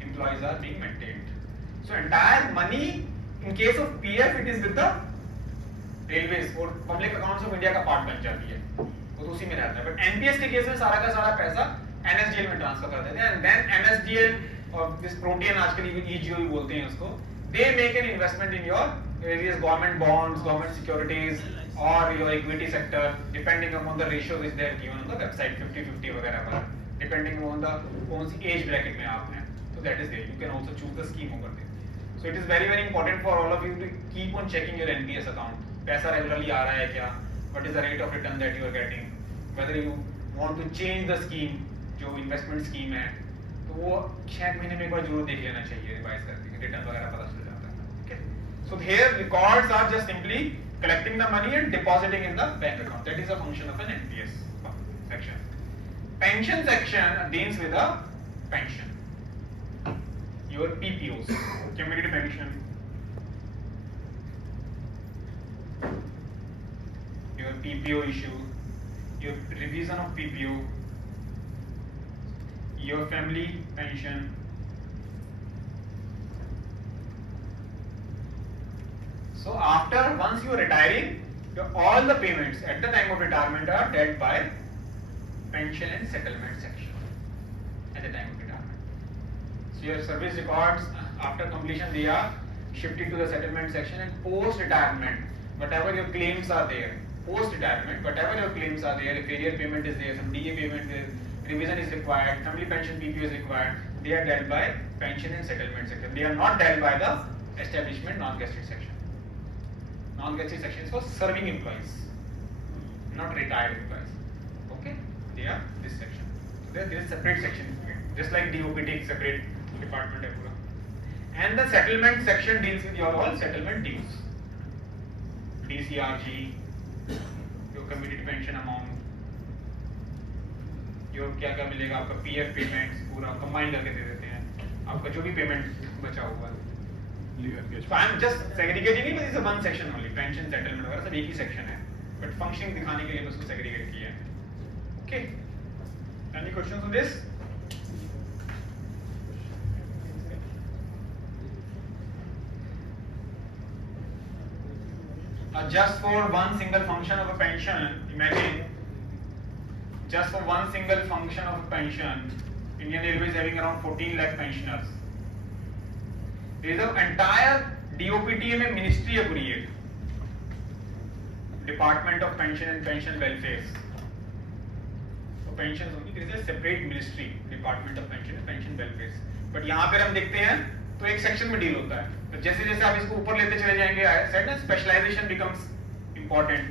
employees are being maintained. So entire money in case of PF it is with the railways और public accounts of India का पार्ट बन जाती है, वो तो उसी में रहता है. But NPS के केस में सारा का सारा पैसा NSDL में ट्रांसफर कर देते हैं. And then NSDL और this Protean आजकल EGO बोलते हैं उसको, they make an investment in your various government bonds, government securities, or your equity sector, depending upon the ratios is there given on the website 50-50 वगैरह पर, depending on the कौन सी age bracket में आप हैं, so that is there. You can also choose the scheme over there. So it is very important for all of you to keep on checking your NPS account. पैसा regularly आ रहा है क्या? What is the rate of return that you are getting? Whether you want to change the scheme, जो investment scheme है, तो वो 6 महीने में एक बार जरूर देख लेना चाहिए, रिवाइज करके रिटर्न वगैरह पता चल जाता है. Okay. So here records are just simply collecting the money and depositing in the bank account. That is a function of an NPS section. Pension section deals with the pension. Your PPOs, community pension, your PPO issue, your revision of PPO, your family pension, so after once you are retiring, all the payments at the time of retirement are dealt by pension and settlement section at the time of retirement. So your service records after completion they are shifted to the settlement section, and post retirement whatever your claims are there, post retirement whatever your claims are there, if area payment is there, some DA payment is, revision is required, family pension PPO is required, they are dealt by pension and settlement section. They are not dealt by the establishment non-gazetted section. Non-gazetted section is for serving employees, not retired employees. Okay, they are this section. So there is separate section, just like DOP takes separate department. And the settlement section deals with your all settlement dues, DCRG, your community pension amount, your क्या क्या मिलेगा आपका PF payments पूरा कंबाइन करके दे देते हैं, आपका जो भी पेमेंट बचा हुआ है. So I am just segregating it, but this is one section only. Pension settlement वगैरह सब एक ही section है, but functioning दिखाने के लिए उसको segregate किया है. Okay. Any questions on this? Just for one single function of a pension, imagine just for one single function of a pension, Indian Railways is having around 14 lakh pensioners. There is an entire DOPTA में ministry है पूरी एक, Department of Pension and Pension Welfare. So pensions होगी, there is a separate ministry, Department of Pension and Pension Welfare. But यहाँ पर हम देखते हैं तो एक सेक्शन में डील होता है. तो जैसे जैसे आप इसको ऊपर लेते चले जाएंगे, सेड ना स्पेशलाइजेशन बिकम्स इंपॉर्टेंट.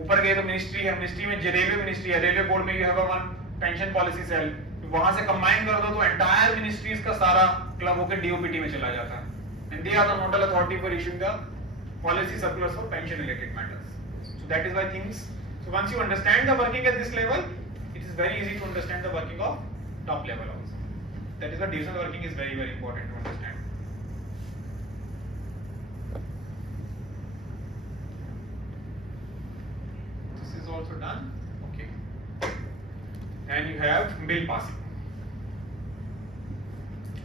ऊपर गए तो मिनिस्ट्री है, मिनिस्ट्री में रेलवे मिनिस्ट्री है, रेलवे बोर्ड में you have one pension policy cell, वहां से कंबाइन कर दो तो एंटायर मिनिस्ट्रीज का सारा क्लब होकर डीओपीटी में चला जाता है. And they are the nodal authority for issuing the policy circulars for pension related matters. So that is why things, so once you understand the working at this level, it is very easy to understand the working of top level also. That is why divisional working is very very important to understand. Also done. Okay. And you have bill passing.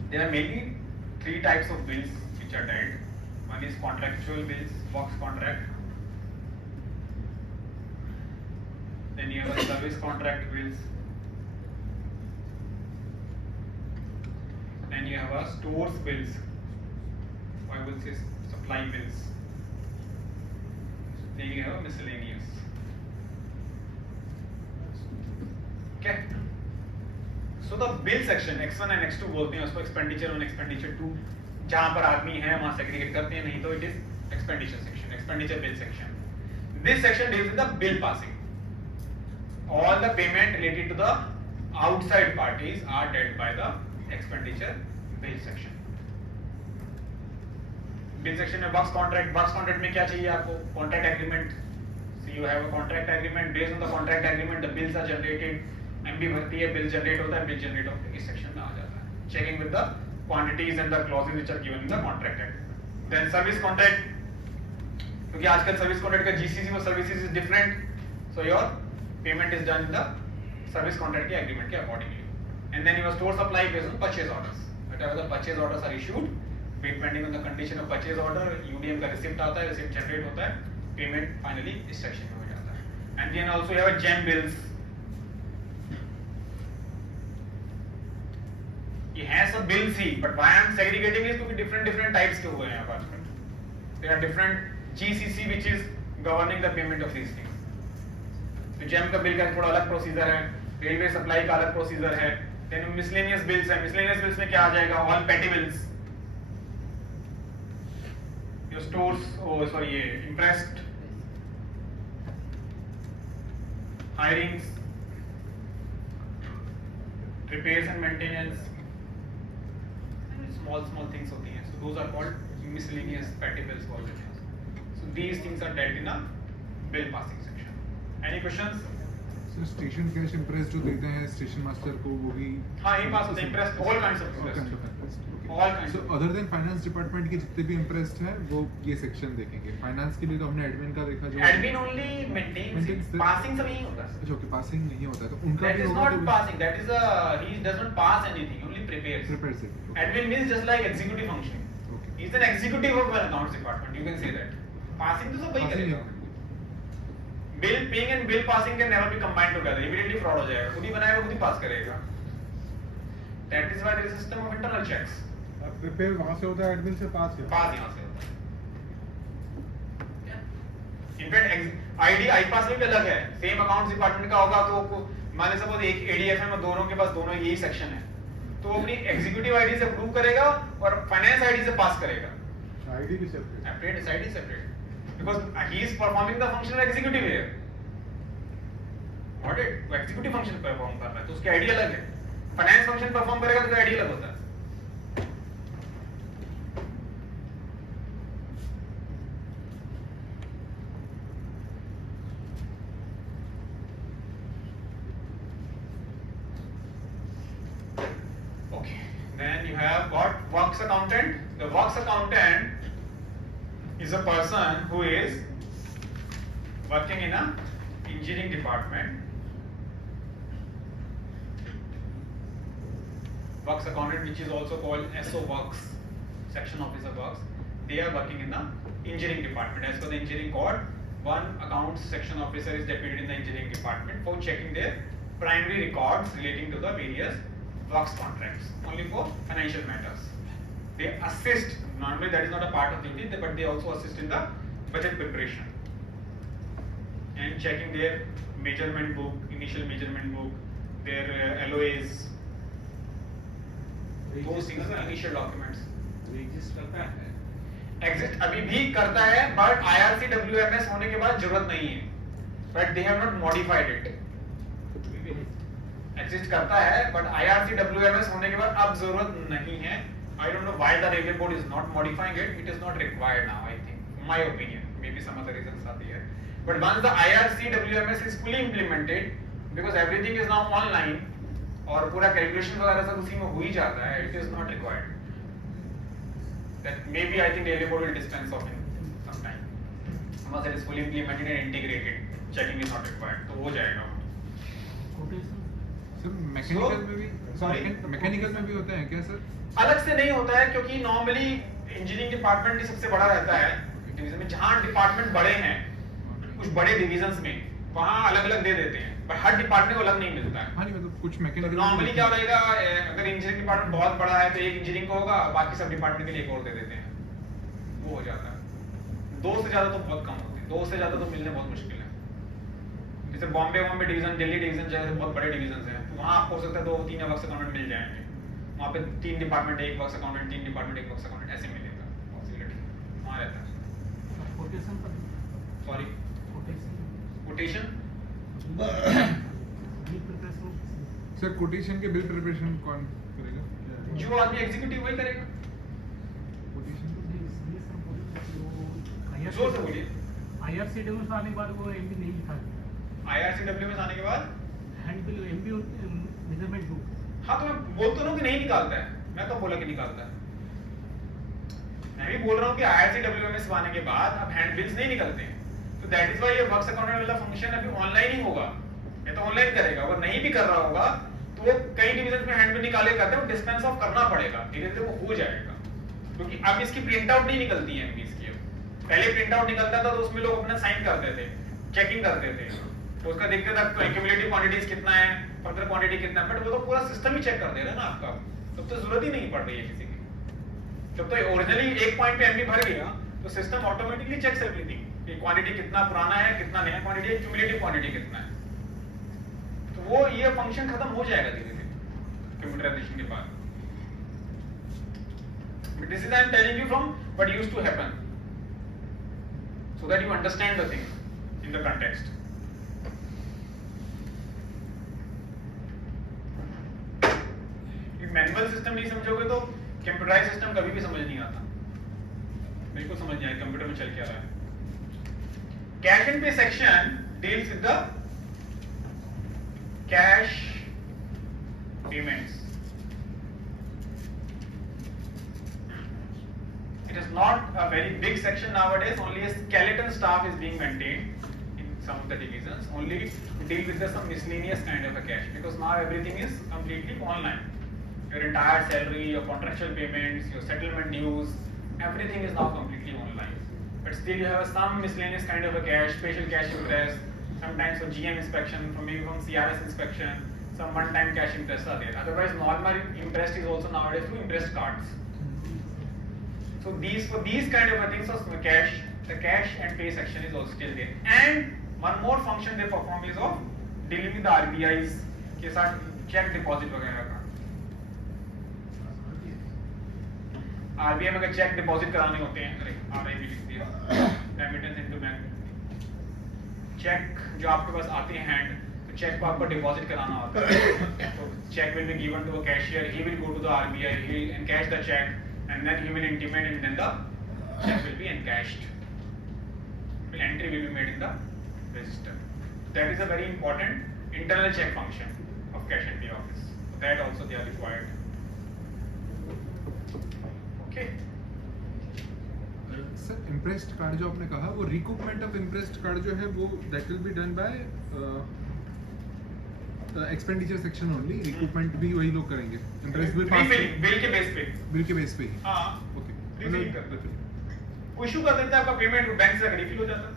There are mainly 3 types of bills which are dealt. One is contractual bills, box contract. Then you have a service contract bills. Then you have a stores bills. I will say supply bills. Then you have a miscellaneous. Okay. So the bill section X1 and X2 बोलते हैं उसको, expenditure 1, expenditure 2. जहाँ पर आदमी है वहाँ segregate करते हैं, नहीं तो it is expenditure section, expenditure bill section. This section deals with the bill passing. All the payment related to the outside parties are dealt by the expenditure bill section. Bill section में box contract में क्या चाहिए आपको? Contract agreement. So you have a contract agreement. Based on the contract agreement, the bills are generated. MB भरती है, bill generate होता है, bill generate होकर इस सेक्शन में आ जाता है. Checking with the quantities and the clauses which are given in the contract agreement. Then service contract, क्योंकि आजकल सर्विस कॉन्ट्रैक्ट का जीसीसी और services is different, so your payment is done in the service contract के agreement के accordingly. And then your store supply based on purchase orders. Whatever the purchase orders are issued, depending on the condition of purchase order, UDM का receipt आता है, receipt generate होता है, payment finally इस सेक्शन में हो जाता है. And then also you have GeM bills. ये है सब बिल्स ही, but why I am segregating is क्योंकि डिफरेंट टाइप्स के हुए हैं यहाँ पर. There are different GCC which is governing the payment of these things. तो जेम का बिल का थोड़ा अलग प्रोसीजर है, रेलवे सप्लाई का अलग प्रोसीजर है, देन मिसलेनियस बिल्स है। मिसलेनियस बिल्स में क्या आ जाएगा? ऑल पेटी बिल्स, योर स्टोर्स, ये interest, hirings, repairs and maintenance, small things होती हैं, so those are called miscellaneous petty bills called it. So these things are dealt in a bill passing section. Any questions? Sir station cash Impress जो देते हैं station master को वो भी हाँ, ये पास होते हैं impressed, all kinds of interest. All kinds so of- other than finance department के जितने भी इंप्रेस्ड हैं वो ये सेक्शन देखेंगे। फाइनेंस के लिए तो हमने एडमिन का देखा जो Admin only maintains, Maintains the- passing सब यही होता है। अच्छा ओके पासिंग नहीं होता तो उनका That भी is होगा not passing, that is he does not pass anything, he only prepares. Prepare से Admin means just like executive function. Okay He is an executive of an accounts department, you can say that. Passing तो सब वही करेगा। Bill paying and bill passing can never be combined together, immediately fraud हो जाएगा, खुद ही बनाएगा खुद ही पास करेगा। That is why there is system of internal checks. Prepare वहां से होता है, एडमिन से पास है। पास यहां से होता है। इनफैक्ट आईडी आईपास में भी अलग है, सेम अकाउंट्स डिपार्टमेंट का होगा तो मान लीजिए सपोज एक एडीएफएम में दोनों के पास दोनों यही सेक्शन है, तो वो अपनी एग्जीक्यूटिव आईडी से अप्रूव करेगा और फाइनेंस आईडी से पास करेगा। आईडी भी separate. Separate ID separate because he is performing the function of executive here. Got it? वो executive function perform कर रहा है तो उसकी आईडी अलग है। फाइनेंस फंक्शन परफॉर्म करेगा तो उसका आईडी अलग होता है। Okay, then you have got works accountant. The works accountant is a person who is working in a engineering department. Works accountant, which is also called SO works, section officer works, they are working in the engineering department. As per the engineering code, one accounts section officer is deputed in the engineering department for checking their primary records relating to the various works contracts, only for financial matters. They assist, normally that is not a part of duty, but they also assist in the budget preparation and checking their measurement book, initial measurement book, their LOAs, those things are initial documents. Exist करता है। एग्जिस्ट अभी भी करता है, but IRCWMS होने के बाद जरूरत नहीं है, but they have not modified it. Exist करता है बट IRCWMS होने के बाद अब जरूरत नहीं है। I don't know why the railway board is not modifying it. It is not required now, I think. My opinion. Maybe some other reasons are there. But once the IRCWMS is fully implemented, because everything is now online, और पूरा कैलकुलेशन वगैरह सब उसी में हो ही जाता है, it is not required. That maybe I think railway board will dispense of in some time. Once it is fully implemented and integrated, checking is not required. तो हो जाएगा. सर मैकेनिकल में भी Sorry? मैकेनिकल में भी होता है क्या सर? अलग से नहीं होता है क्योंकि नॉर्मली इंजीनियरिंग डिपार्टमेंट ही सबसे बड़ा रहता है डिवीजन में। जहाँ डिपार्टमेंट बड़े हैं कुछ बड़े डिविजन्स में वहाँ अलग अलग दे देते हैं, बट हर डिपार्टमेंट को अलग नहीं मिलता है। हाँ नहीं मतलब कुछ तो मैकेनिकल नॉर्मली क्या रहेगा, अगर इंजीनियरिंग डिपार्टमेंट बहुत बड़ा है तो एक इंजीनियरिंग का होगा, बाकी सब डिपार्टमेंट के लिए एक और दे देते हैं, वो हो जाता है। दो से ज्यादा तो बहुत कम होते हैं, दो से ज्यादा तो मिलने बहुत मुश्किल है। जैसे बॉम्बे डिवीजन, दिल्ली डिवीजन जैसे बहुत बड़े डिवीजन हैं, तो वहाँ आपको हो सकता है 2-3 वर्क्स अकाउंटेंट मिल जाएंगे। वहाँ पे 3 डिपार्टमेंट एक वर्क्स अकाउंटेंट, 3 डिपार्टमेंट एक वर्क्स अकाउंटेंट, ऐसे मिलेगा पॉसिबिलिटी वहाँ रहता है। सॉरी, कोटेशन सर कोटेशन के बिल प्रिपरेशन कौन करेगा? जो आदमी एग्जीक्यूटिव वही करेगा। कोटेशन जोर से बोलिए। IRCW में आने के बाद वो एमबी नहीं लिखा IRCW में आने के बाद hand bill MB measurement book. हाँ, तो मैं बोलता हूँ कि नहीं निकालता है, मैं कब बोला कि निकालता है? मैं भी बोल रहा हूँ कि IRCWMS आने के बाद अब हैंड बिल्स नहीं निकलते हैं, तो दैट इज व्हाई ये वर्क्स अकाउंटेंट वाला फंक्शन अभी ऑनलाइन ही होगा। ये तो ऑनलाइन करेगा, अगर नहीं भी कर रहा होगा तो वो कई डिवीजन में हैंड बिल निकाले करते हैं, वो डिस्पेंस ऑफ करना पड़ेगा, धीरे धीरे वो हो जाएगा, क्योंकि अब इसकी प्रिंट आउट नहीं निकलती है एमबीस की। पहले प्रिंट आउट निकलता था तो उसमें लोग अपना साइन करते थे, चेकिंग करते थे, तो उसका देखते थे तो एक्यूमुलेटिव क्वांटिटीज कितना है, फर्दर क्वांटिटी कितना है, बट वो तो पूरा सिस्टम ही चेक कर दे रहा है ना आपका, तब तो जरूरत ही नहीं पड़ रही है किसी की। जब तो ओरिजिनली एक पॉइंट पे एमबी भर गया तो सिस्टम ऑटोमेटिकली चेक्स एवरीथिंग। कि क्वांटिटी कितना पुराना है, कितना नया क्वांटिटी है, क्यूमुलेटिव क्वांटिटी कितना है। तो वो ये फंक्शन खत्म हो जाएगा धीरे धीरे कंप्यूटराइजेशन के बाद। But this is I am telling you from what used to happen, so that you understand the thing in the context. Manual system नहीं समझोगे तो कंप्यूटराइज सिस्टम कभी भी समझ नहीं आता, बिल्कुल समझ नहीं आएगा कंप्यूटर में चल क्या रहा है। कैश एंड पे section deals with the cash payments. It is not a very big section nowadays. Only a skeleton staff is being maintained in some of the divisions. Only to deal with some miscellaneous kind of a cash, because now everything is completely online. Your entire salary, your contractual payments, your settlement dues, everything is now completely online. But still, you have some miscellaneous kind of a cash, special cash interest, sometimes for GM inspection, maybe from CRS inspection, some one-time cash interest are there. Otherwise, normal interest is also nowadays through interest cards. So for these kind of things, the cash and pay section is also still there. And one more function they perform is of dealing with the RBIs के साथ check deposit वगैरह का। RBI में अगर check deposit कराने होते हैं, अरे RI भी लिख दिया, remittance into bank, check जो आपके पास आते हैं hand, तो check को आपको deposit कराना होता है, तो check will be given to a cashier, he will go to the RBI, he will encash the check, and then he will intimate, and then the check will be encashed. Entry will be made in the register. That is a very important internal check function of cash and pay office. That also they are required. Okay. Sir impressed card जो आपने कहा, वो रिकूपमेंट of impressed card जो है वो that will be done by expenditure section only. Recoupment भी वही लोग करेंगे, इंटरेस्ट बिल पास बिल के बेस पे, बिल के बेस पे ही। हाँ ओके, रिफिल कर देते, इशू कर देता है आपका पेमेंट बैंक से रिफिल हो जाता है।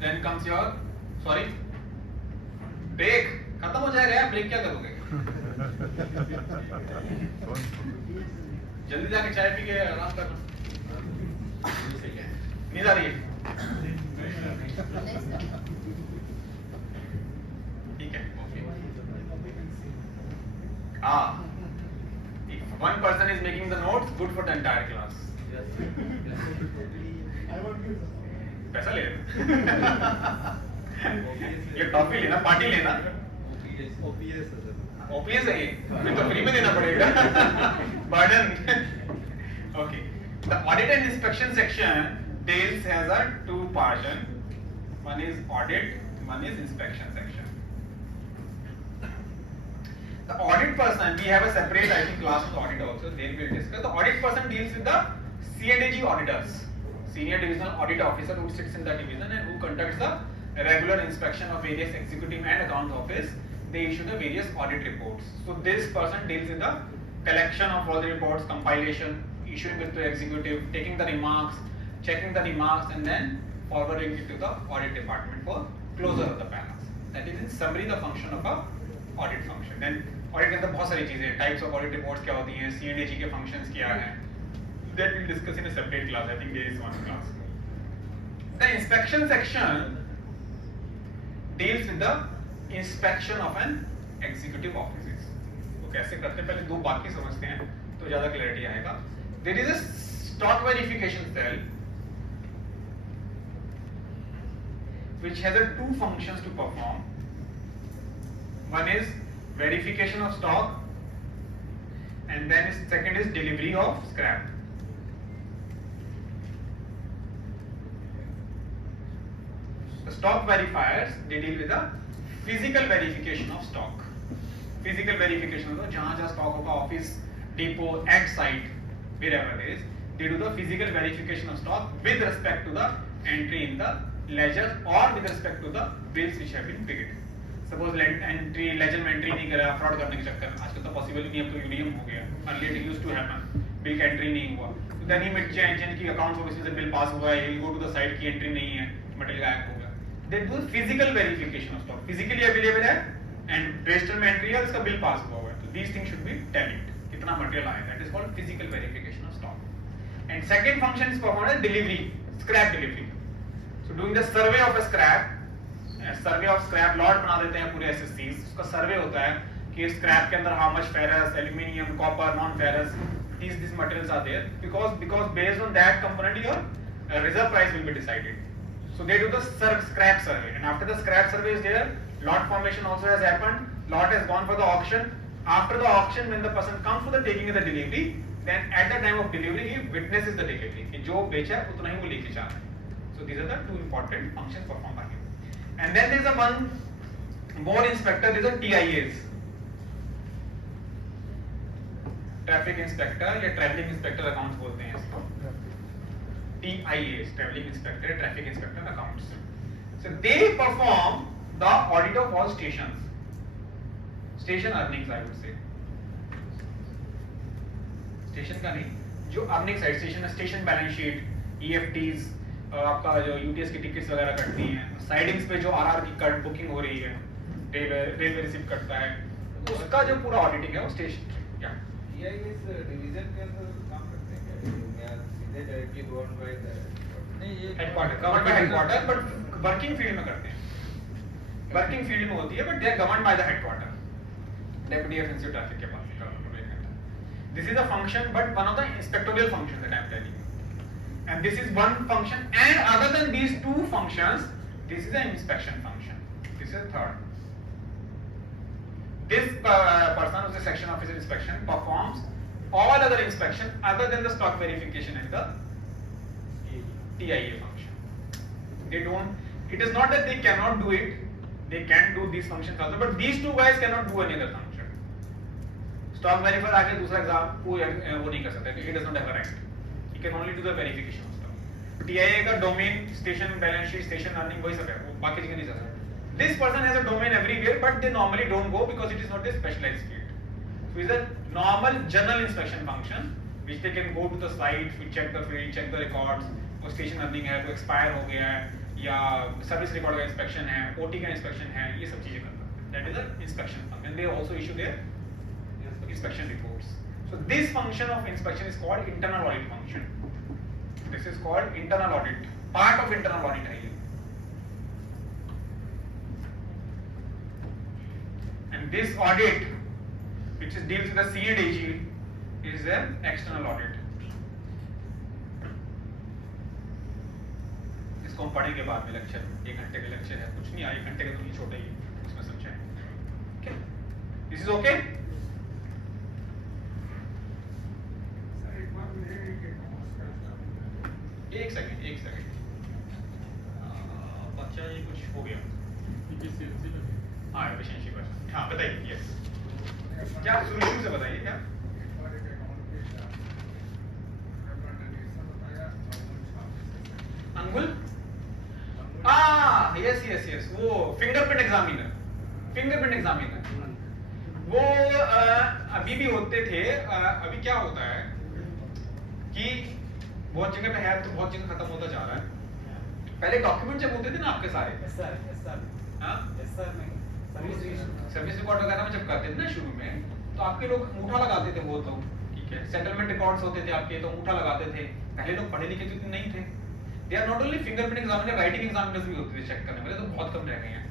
Then comes your sorry break, खत्म हो जाएगा यार, ब्रेक क्या करोगे? जल्दी जाके चाय पी के आराम करना। नींद आ रही है? ठीक है, हाँ, if one person is making the notes, good for the entire class. पैसा ले लेना, ये टॉफी लेना, पार्टी लेना। OPS है ये, तो फ्री में देना पड़ेगा। Burden. Okay. The audit and inspection section deals has a two portion. One is audit, one is inspection section. The audit person, we have a separate I think class on audit also. There we will discuss. The audit person deals with the C&AG auditors, senior divisional audit officer who sits in the division and who conducts the regular inspection of various executive and account office. They issue the various audit reports. So this person deals with the collection of all the reports, compilation, issuing it to executive, taking the remarks, checking the remarks, and then forwarding it to the audit department for closure of the balance. That is in summary the function of a audit function. Then audit के अंदर बहुत सारी चीजें, types of audit reports क्या होती हैं, C&AG के functions क्या हैं, that we'll discuss in a separate class. I think there is one class. The inspection section deals with the inspection of an executive offices. तो कैसे करते हैं, पहले दो बाकी समझते हैं तो ज्यादा क्लैरिटी आएगा. There is a stock verification cell which has a two functions to perform. One is verification of stock, and then second is delivery of scrap. The stock verifiers, they deal with the physical verification of stock. Physical verification of जहाँ stock होगा, office, depot, at site, wherever there is, they do the physical verification of stock with respect to the entry in the ledger or with respect to the bills which have been paid. Suppose entry ledger में entry नहीं करा, fraud करने के चक्कर में, आजकल तो possible नहीं, अब तो UDM हो गया, earlier it used to happen, bill का entry नहीं हुआ, तो then he might change की account office से bill pass हुआ है, he will go to the site की entry नहीं है, material गायब हो गया. They do physical verification of stock. Physically available है, एंड रजिस्टर में एंट्री है, इसका बिल पास हुआ हुआ है, तो these things should be tallied, कितना मटेरियल आया, that is called physical verification of stock. And second function is performed as delivery, scrap delivery. So doing the survey of a scrap, survey of scrap lot बना देते हैं पूरे एसएससीज, उसका सर्वे होता है कि स्क्रैप के अंदर how much ferrous, aluminium, copper, non ferrous, these materials are there, because based on that component your reserve price will be decided. So they do the scrap survey, and after the scrap survey is there, lot formation also has happened, lot has gone for the auction. After the auction, when the person comes for the taking of the delivery, then at the time of delivery he witnesses the delivery कि जो बेचा उतना ही वो लेके जा रहा है. So these are the two important functions performed by him. And then there is a one more inspector, there is a TIAs, traffic inspector या ट्रैवलिंग इंस्पेक्टर अकाउंट्स बोलते हैं इसको, TIAs, travelling inspector, traffic inspector accounts. So they perform the audit of all stations, station earnings I would say, station का नहीं, जो earning side station, station balance sheet, EFTs, आपका जो UTS की टिकट्स वगैरह कटती हैं, साइडिंग्स पे जो RR की कट बुकिंग हो रही है, रेलवे रिसिप्ट कटता है, उसका जो पूरा ऑडिटिंग है वो स्टेशन क्या डिवीजन के अंदर काम करते हैं क्या, या सीधे डायरेक्टली गवर्न बाय द नहीं ये headquarter, govern by headquarter, but working field में करते हैं, वर्किंग फील्ड में होती है, but they are govern by the headquarter, deputy FNC traffic के पास this is a function, but one of the inspectorial function that I am telling you, and this is one function, and other than these two functions this is an inspection function, this is third. This person who is a section officer inspection performs all other inspection other than the stock verification and the TIA function. They don't, it is not that they cannot do it, they can do these functions also, but these two guys cannot do any other function. Stock verifier आके दूसरा एग्जाम वो नहीं कर सकता, he does not have a right, he can only do the verification of stock. TIA का domain, station balance sheet, station earning वही सब है, वो बाकी जगह नहीं जा सकता. This person has a domain everywhere, but they normally don't go because it is not a specialized field. So it's a normal general inspection function, which they can go to the site, we check the field, check the records, वो station earning है, वो expire हो गया है, या service record का inspection है, OT का inspection है, ये सब चीजें करता है. That is the inspection function. They also issue their inspection reports. So this function of inspection is called internal audit function. This is called internal audit. Part of internal audit है ये. And this audit, which deals with the C and AG, is an external audit. इसको हम पढ़ेंगे बाद में लेक्चर, 1 घंटे का लेक्चर है, कुछ नहीं, 1 घंटे का तो नहीं, छोटा ही उसमें समझाएंगे. Okay, this is okay? एक सेकंड, बच्चा ये कुछ हो गया, हाँ एफिशिएंसी पर, हाँ बताइए, यस, क्या शुरू से बताइए क्या? अंगुल, यस, वो फिंगरप्रिंट एग्जामिनर, वो अभी भी होते थे, अभी क्या होता है कि बहुत जगह पे है, तो बहुत जगह खत्म होता जा रहा है. पहले डॉक्यूमेंट जब होते थे ना आपके सारे, सर्विस रिकॉर्ड वगैरह में जब करते थे ना शुरू में, तो आपके लोग अंगूठा लगाते थे, वो लोग, ठीक है, सेटलमेंट रिकॉर्ड्स होते थे आपके, तो अंगूठा लगाते थे. पहले लोग पढ़े लिखे तो नहीं थे. They are not only fingerprint examiner, writing examiners भी होते थे चेक करने वाले, तो बहुत कम रह गए हैं.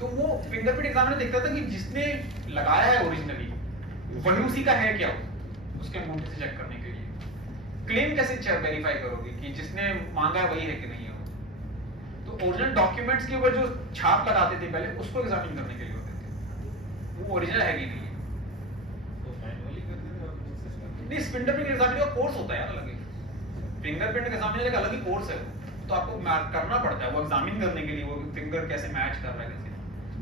तो वो फिंगरप्रिंट एग्जामिनर देखता था कि जिसने लगाया है ओरिजिनली वही उसी का है क्या, उसके अंगूठे से चेक करने के लिए. क्लेम कैसे वेरीफाई करोगे कि जिसने मांगा है वही है कि नहीं है? तो ओरिजिनल डॉक्यूमेंट्स के ऊपर जो छाप लगाते थे पहले, उसको एग्जामिन करने के लिए होते थे, वो ओरिजिनल है कि नहीं है. तो मैनुअली करते थे और सिस्टम नहीं, फिंगरप्रिंट एग्जामिनर का कोर्स होता है यार अलग ही. फिंगरप्रिंट एग्जामिनर का अलग ही कोर्स है, तो आपको करना पड़ता है वो एग्जामिन करने के लिए, वो फिंगर कैसे मैच कर रहा है कैसे.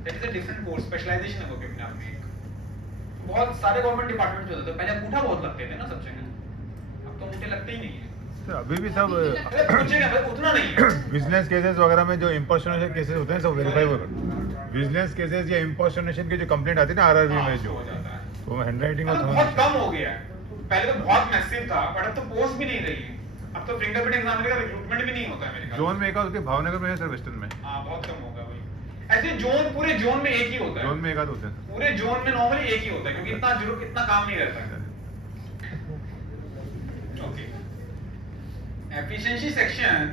That is a different course, specialisation है वो अपने आप में एक. बहुत सारे गवर्नमेंट डिपार्टमेंट जो होते थे पहले अंगूठा बहुत लगते थे ना सब जगह, अब तो अंगूठे लगते ही नहीं है. अभी भी सब पूछेगा भाई, उतना नहीं है. बिजनेस केसेस वगैरह में जो इम्पर्सोनेशन केसेस होते हैं सब वेरीफाई वो करते हैं. बिजनेस केसेस या इम्पर्सोनेशन की जो कंप्लेंट आती है ना आरआरबी में जो, हो जाता है. तो हैंडराइटिंग में बहुत कम हो गया है. पहले तो बहुत मैसिव था, बट अब तो पोस्ट भी नहीं रही है. अब तो फिंगरप्रिंट एग्जामिनर का रिक्रूटमेंट भी नहीं होता है मेरे ख्याल से. जोन में एक और भावनगर में है सर, वेस्टर्न में. हाँ बहुत कम होगा भाई. ऐसे जोन पूरे जोन में एक ही होता है, जोन में एक आध होते हैं पूरे जोन में नॉर्मली एक ही होता है क्योंकि इतना काम नहीं रहता है। Okay. Efficiency section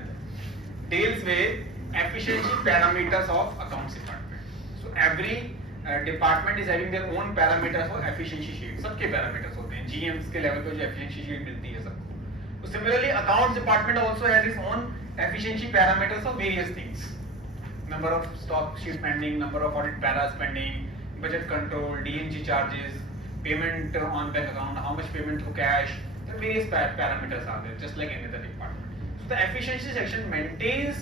deals with efficiency parameters of accounts department. So every department is having their own parameters for efficiency sheet. सबके parameters होते हैं, GMs के level पे जो efficiency sheet मिलती है सबको. So similarly, accounts department also has its own efficiency parameters of various things. Number of stock sheet pending, number of audit paras pending, budget control, DMG charges, payment on bank account, how much payment through cash. Various parameters are there, just like any other department. So the efficiency section maintains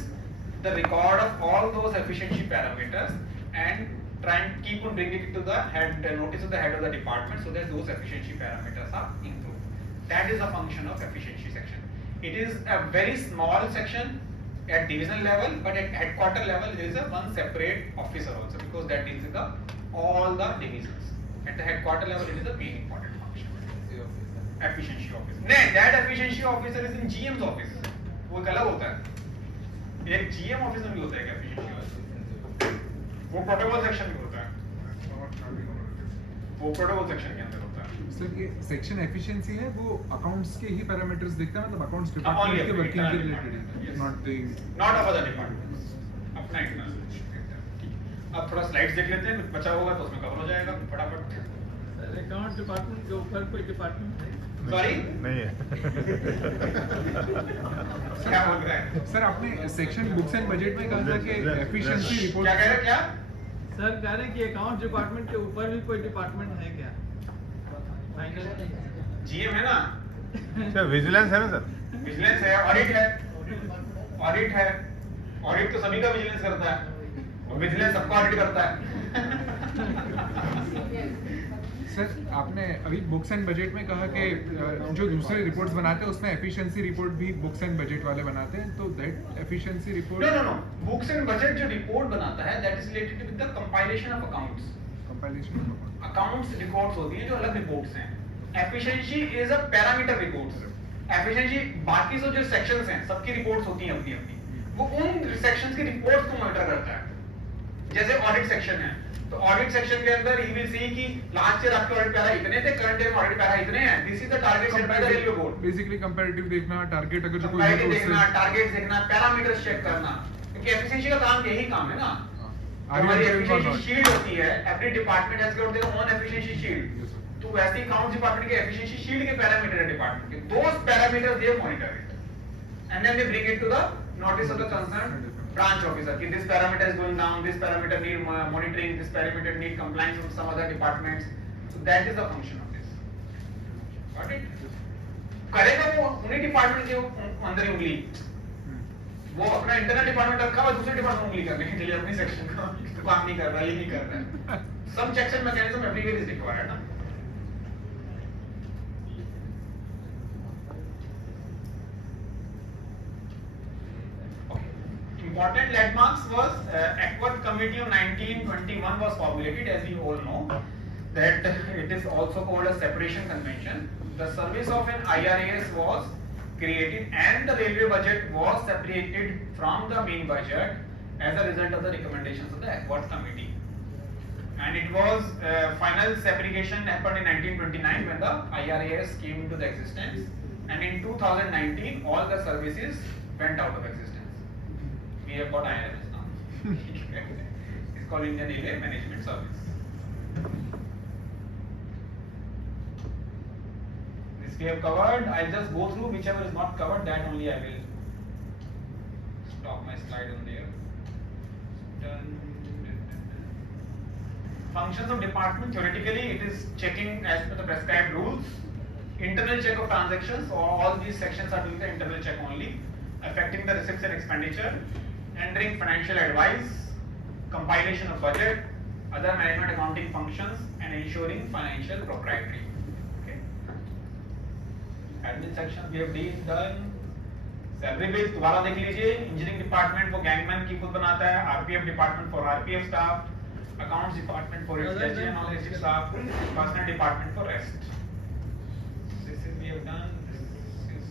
the record of all those efficiency parameters and try and keep on bringing it to the head, the notice of the head of the department, so that those efficiency parameters are improved. That is the function of efficiency section. It is a very small section at divisional level, but at headquarter level there is a one separate officer also because that deals with all the divisions. At the headquarter level, it is a very important function. Efficiency officer. नहीं, that efficiency officer is in GM's office. वो एक अलग होता है. एक GM office में भी होता है क्या efficiency officer? वो प्रोटोकॉल सेक्शन में होता है. वो प्रोटोकॉल सेक्शन के अंदर होता है. सर ये सेक्शन एफिशिएंसी है वो अकाउंट्स के ही पैरामीटर्स देखता है मतलब अकाउंट्स Only डिपार्टमेंट के अपने वर्किंग के internal related department, yes. Not the Not of other departments. अपना internal. अब थोड़ा स्लाइड्स देख लेते हैं, कुछ बचा होगा तो उसमें कवर हो जाएगा फटाफट. सर अकाउंट डिपार्टमेंट के ऊपर कोई डिपार्टमेंट है? Sorry? नहीं है क्या बोल रहा है? सर आपने सेक्शन बुक्स एंड बजट में कहा था कि एफिशिएंसी क्या रिपोर्ट कह रहे हैं क्या? सर कह रहे हैं कि अकाउंट डिपार्टमेंट के ऊपर भी कोई डिपार्टमेंट है क्या? फाइनल GM है ना? सर विजिलेंस है ना सर विजिलेंस है, ऑडिट है, ऑडिट है, ऑडिट तो सभी का विजिलेंस करता है और विजिलेंस सबको ऑडिट करता है. सर आपने अभी बुक्स एंड बजट में कहा कि जो दूसरे रिपोर्ट्स बनाते हैं उसमें एफिशिएंसी रिपोर्ट भी बुक्स एंड बजट वाले बनाते हैं तो that efficiency report No. Books and budget जो रिपोर्ट बनाता है that is related with the compilation of accounts. Compilation Accounts reports होती हैं जो अलग reports हैं. Efficiency is a parameter reports. Efficiency बाकी जो sections हैं सबकी reports होती हैं अपनी अपनी. वो उन sections की reports को monitor करता है. जैसे ऑडिट सेक्शन है तो ऑडिट सेक्शन के अंदर ही विल सी कि लास्ट ईयर आपके ऑडिट पैरा इतने थे, करंट ईयर ऑडिट पैरा इतने हैं. This is the target set by the railway board. Basically comparative देखना टारगेट अगर जो कोई है कंपैरेटिव तो देखना, उससे टारगेट देखना, पैरामीटर्स चेक करना. क्योंकि एफिशिएंसी का काम यही काम है ना. आगे हमारी बढ़ते हैं एफिशिएंसी और- शीट होती है. Every department has got their own efficiency sheet. Yes, sir. तो वैसे ही अकाउंट्स डिपार्टमेंट के एफिशिएंसी शीट के पैरामीटर है डिपार्टमेंट के. Those parameters they monitor it and then they bring it to the notice of the concern branch officer कि this parameter is going down, this parameter need monitoring, this parameter need compliance from some other departments. So that is the function of this. Got it? करेगा वो उन्हीं डिपार्टमेंट के अंदर ही उंगली. वो अपना internal department रखा हुआ दूसरे डिपार्टमेंट उंगली करने के लिए अपनी सेक्शन का काम नहीं कर रहा, ये नहीं कर रहा है. Some checks and mechanism everywhere is required ना. Important landmarks was Accord Committee of 1921 was formulated, as we all know, that it is also called a separation convention. The service of an IRAS was created and the railway budget was separated from the main budget as a result of the recommendations of the Accord Committee. And it was final separation happened in 1929 when the IRAS came into the existence, and in 2019 all the services went out of existence. We have got IRS now. It's called Indian Railway Management Service. This we have covered. I'll just go through whichever is not covered, that only I will stop my slide on there. Done. Functions of department, theoretically it is checking as per the prescribed rules. Internal check of transactions, all these sections are doing the internal check only. Affecting the receipts and expenditure, rendering financial advice, compilation of budget, other management accounting functions, and ensuring financial propriety. Okay. Admin section we have done. Salary bill दोबारा देख लीजिए. Engineering department वो gangman की खुद बनाता है. RPF department for RPF staff. Accounts department for its SG and all its staff. Personnel department for rest. This is we have done. This is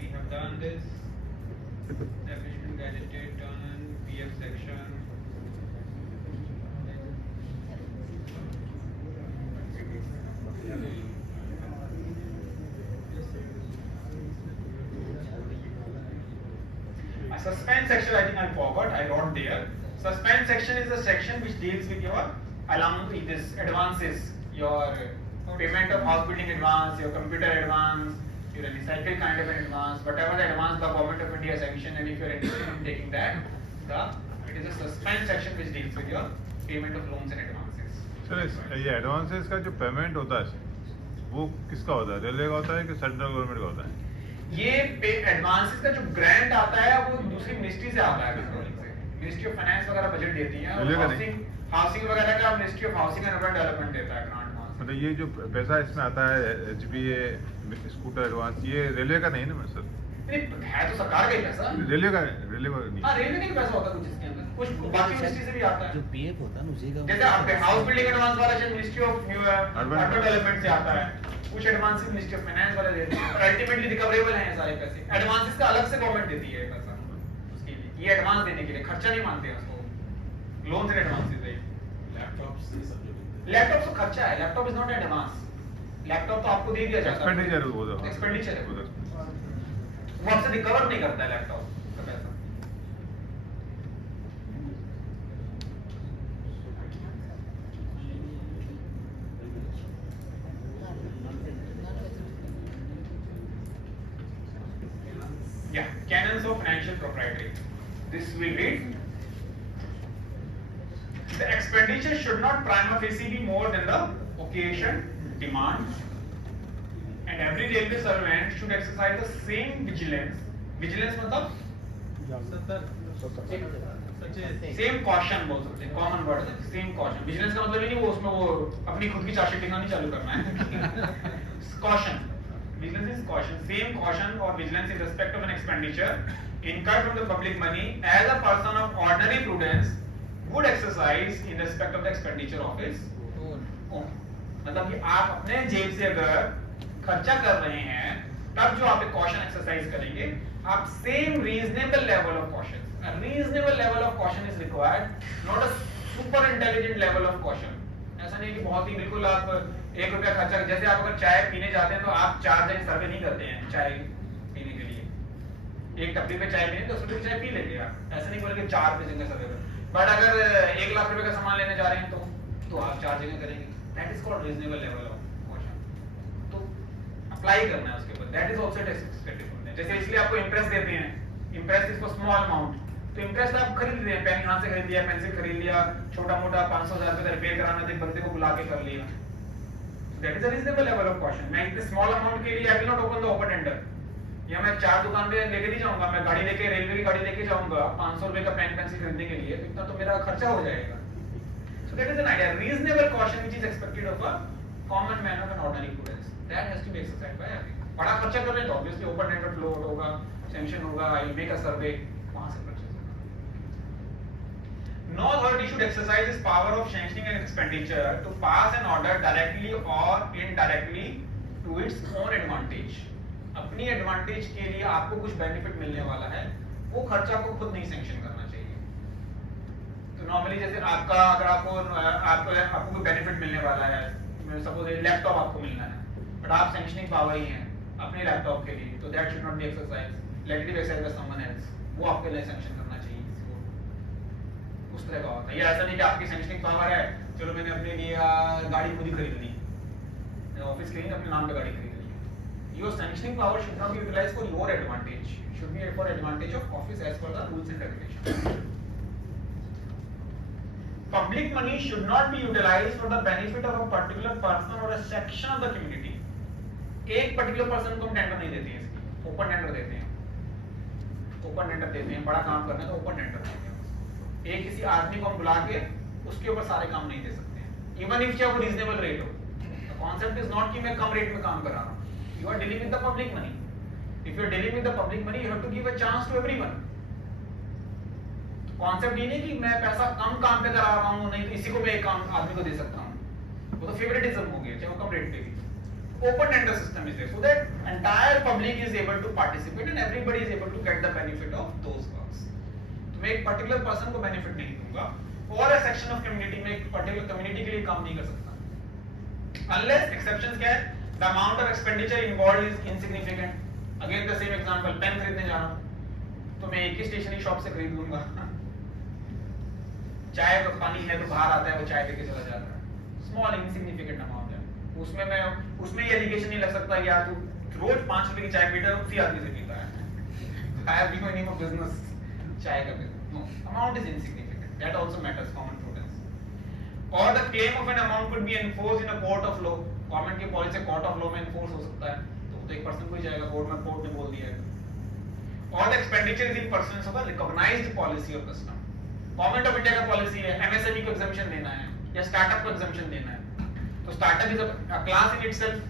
we have done this. Definition gadgeted done. PF section. suspense section, I think I forgot, I wrote there. Suspense section is the section which deals with your along with this advances, your payment of house building advance, your computer advance, your recycle kind of an advance, whatever the advance the government of India sanctioned, and if you are interested in taking that, it is a suspense section which deals with your payment of loans and advances. Sir ये एडवांसेस का जो पेमेंट होता है वो किसका होता है, रेलवे का होता है कि सेंट्रल गवर्नमेंट का होता है? ये पे एडवांसेस का जो ग्रांट आता है वो दूसरी मिनिस्ट्री से आता है, कंट्रोलिंग से। मिनिस्ट्री ऑफ फाइनेंस वगैरह बजट देती है, रेलवे का नहीं? हाउसिंग वगैरह का ministry of housing and urban development देता है ग्रांट वहाँ से। मतलब ये जो पैसा इसमें आता है HBA स्कूटर एडवांस, ये रेलवे का नहीं ना सर? नहीं, है तो सरकार का ही पैसा। रेलवे का नहीं। हाँ, रेलवे का ही पैसा होता है कुछ इसके अंदर, कुछ बाकी मिनिस्ट्री से भी आता है। जो पीएफ होता है ना उसी का, जैसे आपके हाउस बिल्डिंग एडवांस वाला जो मिनिस्ट्री ऑफ अर्बन डेवलपमेंट से आता है, कुछ एडवांसेस मिनिस्ट्री ऑफ फाइनेंस वाला देती है, और अल्टीमेटली रिकवरेबल हैं ये सारे पैसे। एडवांसेस का अलग से गवर्नमेंट देती है पैसा उसके लिए, ये एडवांस देने के लिए, खर्चा नहीं मानते हैं उसको, लोन्स एंड एडवांसेस है। लैपटॉप तो खर्चा है, laptop is not advance. Laptop तो आपको दे दिया जाता है, एक्सपेंडिचर वो तो एक्सपेंडिचर है, वो आपसे रिकवर नहीं करता है लैपटॉप का पैसा। Yeah, canons of financial propriety. This we read. The expenditure should not prima facie be more than the occasion demands, and every railway servant should exercise the same vigilance. Vigilance मतलब सेम कॉशन बोल सकते हैं, common word है same caution. Vigilance का मतलब ये नहीं वो उसमें वो अपनी खुद की चार्जशीट दिखानी चालू करना है। Caution, vigilance is caution, same caution और vigilance in respect of an expenditure incurred from the public money as a person of ordinary prudence would exercise in respect of the expenditure of his own। मतलब कि आप अपने जेब से अगर खर्चा कर रहे हैं तब जो आप एक कॉशन एक्सरसाइज करेंगे, आप same reasonable level of caution, reasonable level of caution is required, not a super intelligent level of caution. ऐसा नहीं कि बहुत ही बिल्कुल आप 1 रुपया खर्चा, जैसे आप अगर चाय पीने जाते हैं तो आप 4 जगह सर्वे नहीं करते हैं चाय पीने के लिए, एक टपरी पे चाय पीने 10 रुपए की चाय पी लेंगे आप, ऐसा नहीं बोलेंगे 4 रुपए जगह सर्वे कर। बट अगर 1 लाख रुपए का सामान लेने जा रहे हैं तो आप 4 जगह करेंगे, that is called reasonable level of caution. तो अप्लाई करना है उसके ऊपर, दैट इज आल्सो एक्सपेक्टेड। जैसे इसलिए आपको इंप्रेस देते हैं, Impress is for small amount, तो इंप्रेस आप खरीद रहे हैं, पेन यहाँ से खरीद लिया, पेंसिल खरीद लिया, छोटा मोटा 500,000 रुपए का रिपेयर कराना था, बंदे को बुला के कर लिया, that is a reasonable level of caution. मैं इतने स्मॉल अमाउंट के लिए I will not open the open tender, या मैं 4 दुकान पे लेके नहीं जाऊंगा, मैं गाड़ी लेके, रेलवे की गाड़ी लेके जाऊंगा 500 रुपए का पेन पेंसिल खरीदने के लिए, इतना तो मेरा खर्चा हो जाएगा। So that is an idea, reasonable caution which is expected of a common man of an ordinary prudence, that has to be exercised by everyone. बड़ा खर्चा कर रहे हैं तो ऑब्वियसली ओपन टेंडर फ्लोट होगा, सैंक्शन होगा, आई मेक अ सर्वे, वहां से परचेज होगा। No authority should exercise its power of sanctioning an expenditure to pass an order directly or indirectly to its own advantage। अपनी एडवांटेज के लिए आपको कुछ बेनिफिट मिलने वाला है, वो खर्चा को खुद नहीं सैंक्शन करना चाहिए। तो नॉर्मली जैसे आपका अगर आपको कोई बेनिफिट मिलने वाला है, सपोज लैपटॉप आपको मिलना है, बट आप सैंक्शनिंग पावर ही हैं अपने लैपटॉप के लिए, तो that should not be exercise, let it be exercise by someone else, वो आपके लिए सैंक्शन करना चाहिए किसी को। उस तरह का होता है, ये ऐसा नहीं कि आपकी सैंक्शनिंग पावर है, चलो मैंने अपने लिए गाड़ी खुद ही खरीद ली, ऑफिस के लिए अपने नाम पे गाड़ी खरीद ली। Your sanctioning power should not be utilized for your advantage, should be for advantage of office as per the rules and regulations। Public money should not be utilized for the benefit of a particular person or a section of the community। एक particular person को हम टेंडर नहीं देते हैं, इसकी open tender देते हैं, open tender देते हैं, बड़ा काम करना है तो ओपन टेंडर देते हैं। एक किसी आदमी को हम बुला के उसके ऊपर सारे काम नहीं दे सकते हैं, इवन इफ चाहे वो रीजनेबल रेट हो। द कॉन्सेप्ट इज नॉट कि मैं कम रेट में काम करा रहा हूँ, you are dealing with the public money, if you are dealing with the public money you have to give a chance to everyone। Concept ये नहीं कि मैं पैसा कम काम पे करा रहा हूँ, नहीं तो इसी को मैं एक काम आदमी को दे सकता हूँ, वो तो फेवरेटिज्म हो गया, चाहे वो कम रेट पे भी। Open tender system is there so that entire public is able to participate and everybody is able to get the benefit of those works। तो मैं एक पर्टिकुलर पर्सन को बेनिफिट नहीं दूंगा और a section of community में एक पर्टिकुलर कम्युनिटी के लिए काम नहीं कर सकता, unless exceptions क्या है, the amount of expenditure involved is insignificant। Again the same example, pen खरीदने जा रहा हूँ, तो मैं एक ही स्टेशनरी शॉप से खरीद लूंगा। चाय का पानी है तो बाहर आता है, वो चाय लेके चला जाता है, स्मॉल इनसिग्निफिकेंट अमाउंट है। उसमें ये एलिगेशन नहीं लग सकता कि यार तू रोज 5 रुपए की चाय पीता है, उसी आदमी से पीता है। I have been in a business, चाय का business. No, amount is insignificant. That also matters, common prudence. Or the claim of an amount could be enforced in a court of law. Government की policy court of law में enforce हो सकता है, तो एक पर्सन को ही जाएगा कोर्ट ने बोल दिया है। Or the expenditure is in pursuance of a recognized policy or custom. Government of India का पॉलिसी है एमएसएमई को एग्जम्पशन देना है या स्टार्टअप को एग्जम्पशन देना है, तो startup is a class in itself,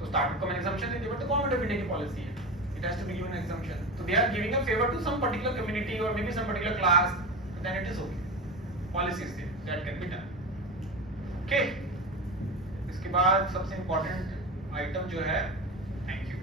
तो स्टार्टअप को मैंने एग्जम्पशन दे दिया, but the government of India की पॉलिसी है, it has to be given exemption, तो they are giving a favour to some particular community और may be some particular class, then it is okay, policy is there, that can be done. Okay, इसके बाद सबसे important item जो है, thank you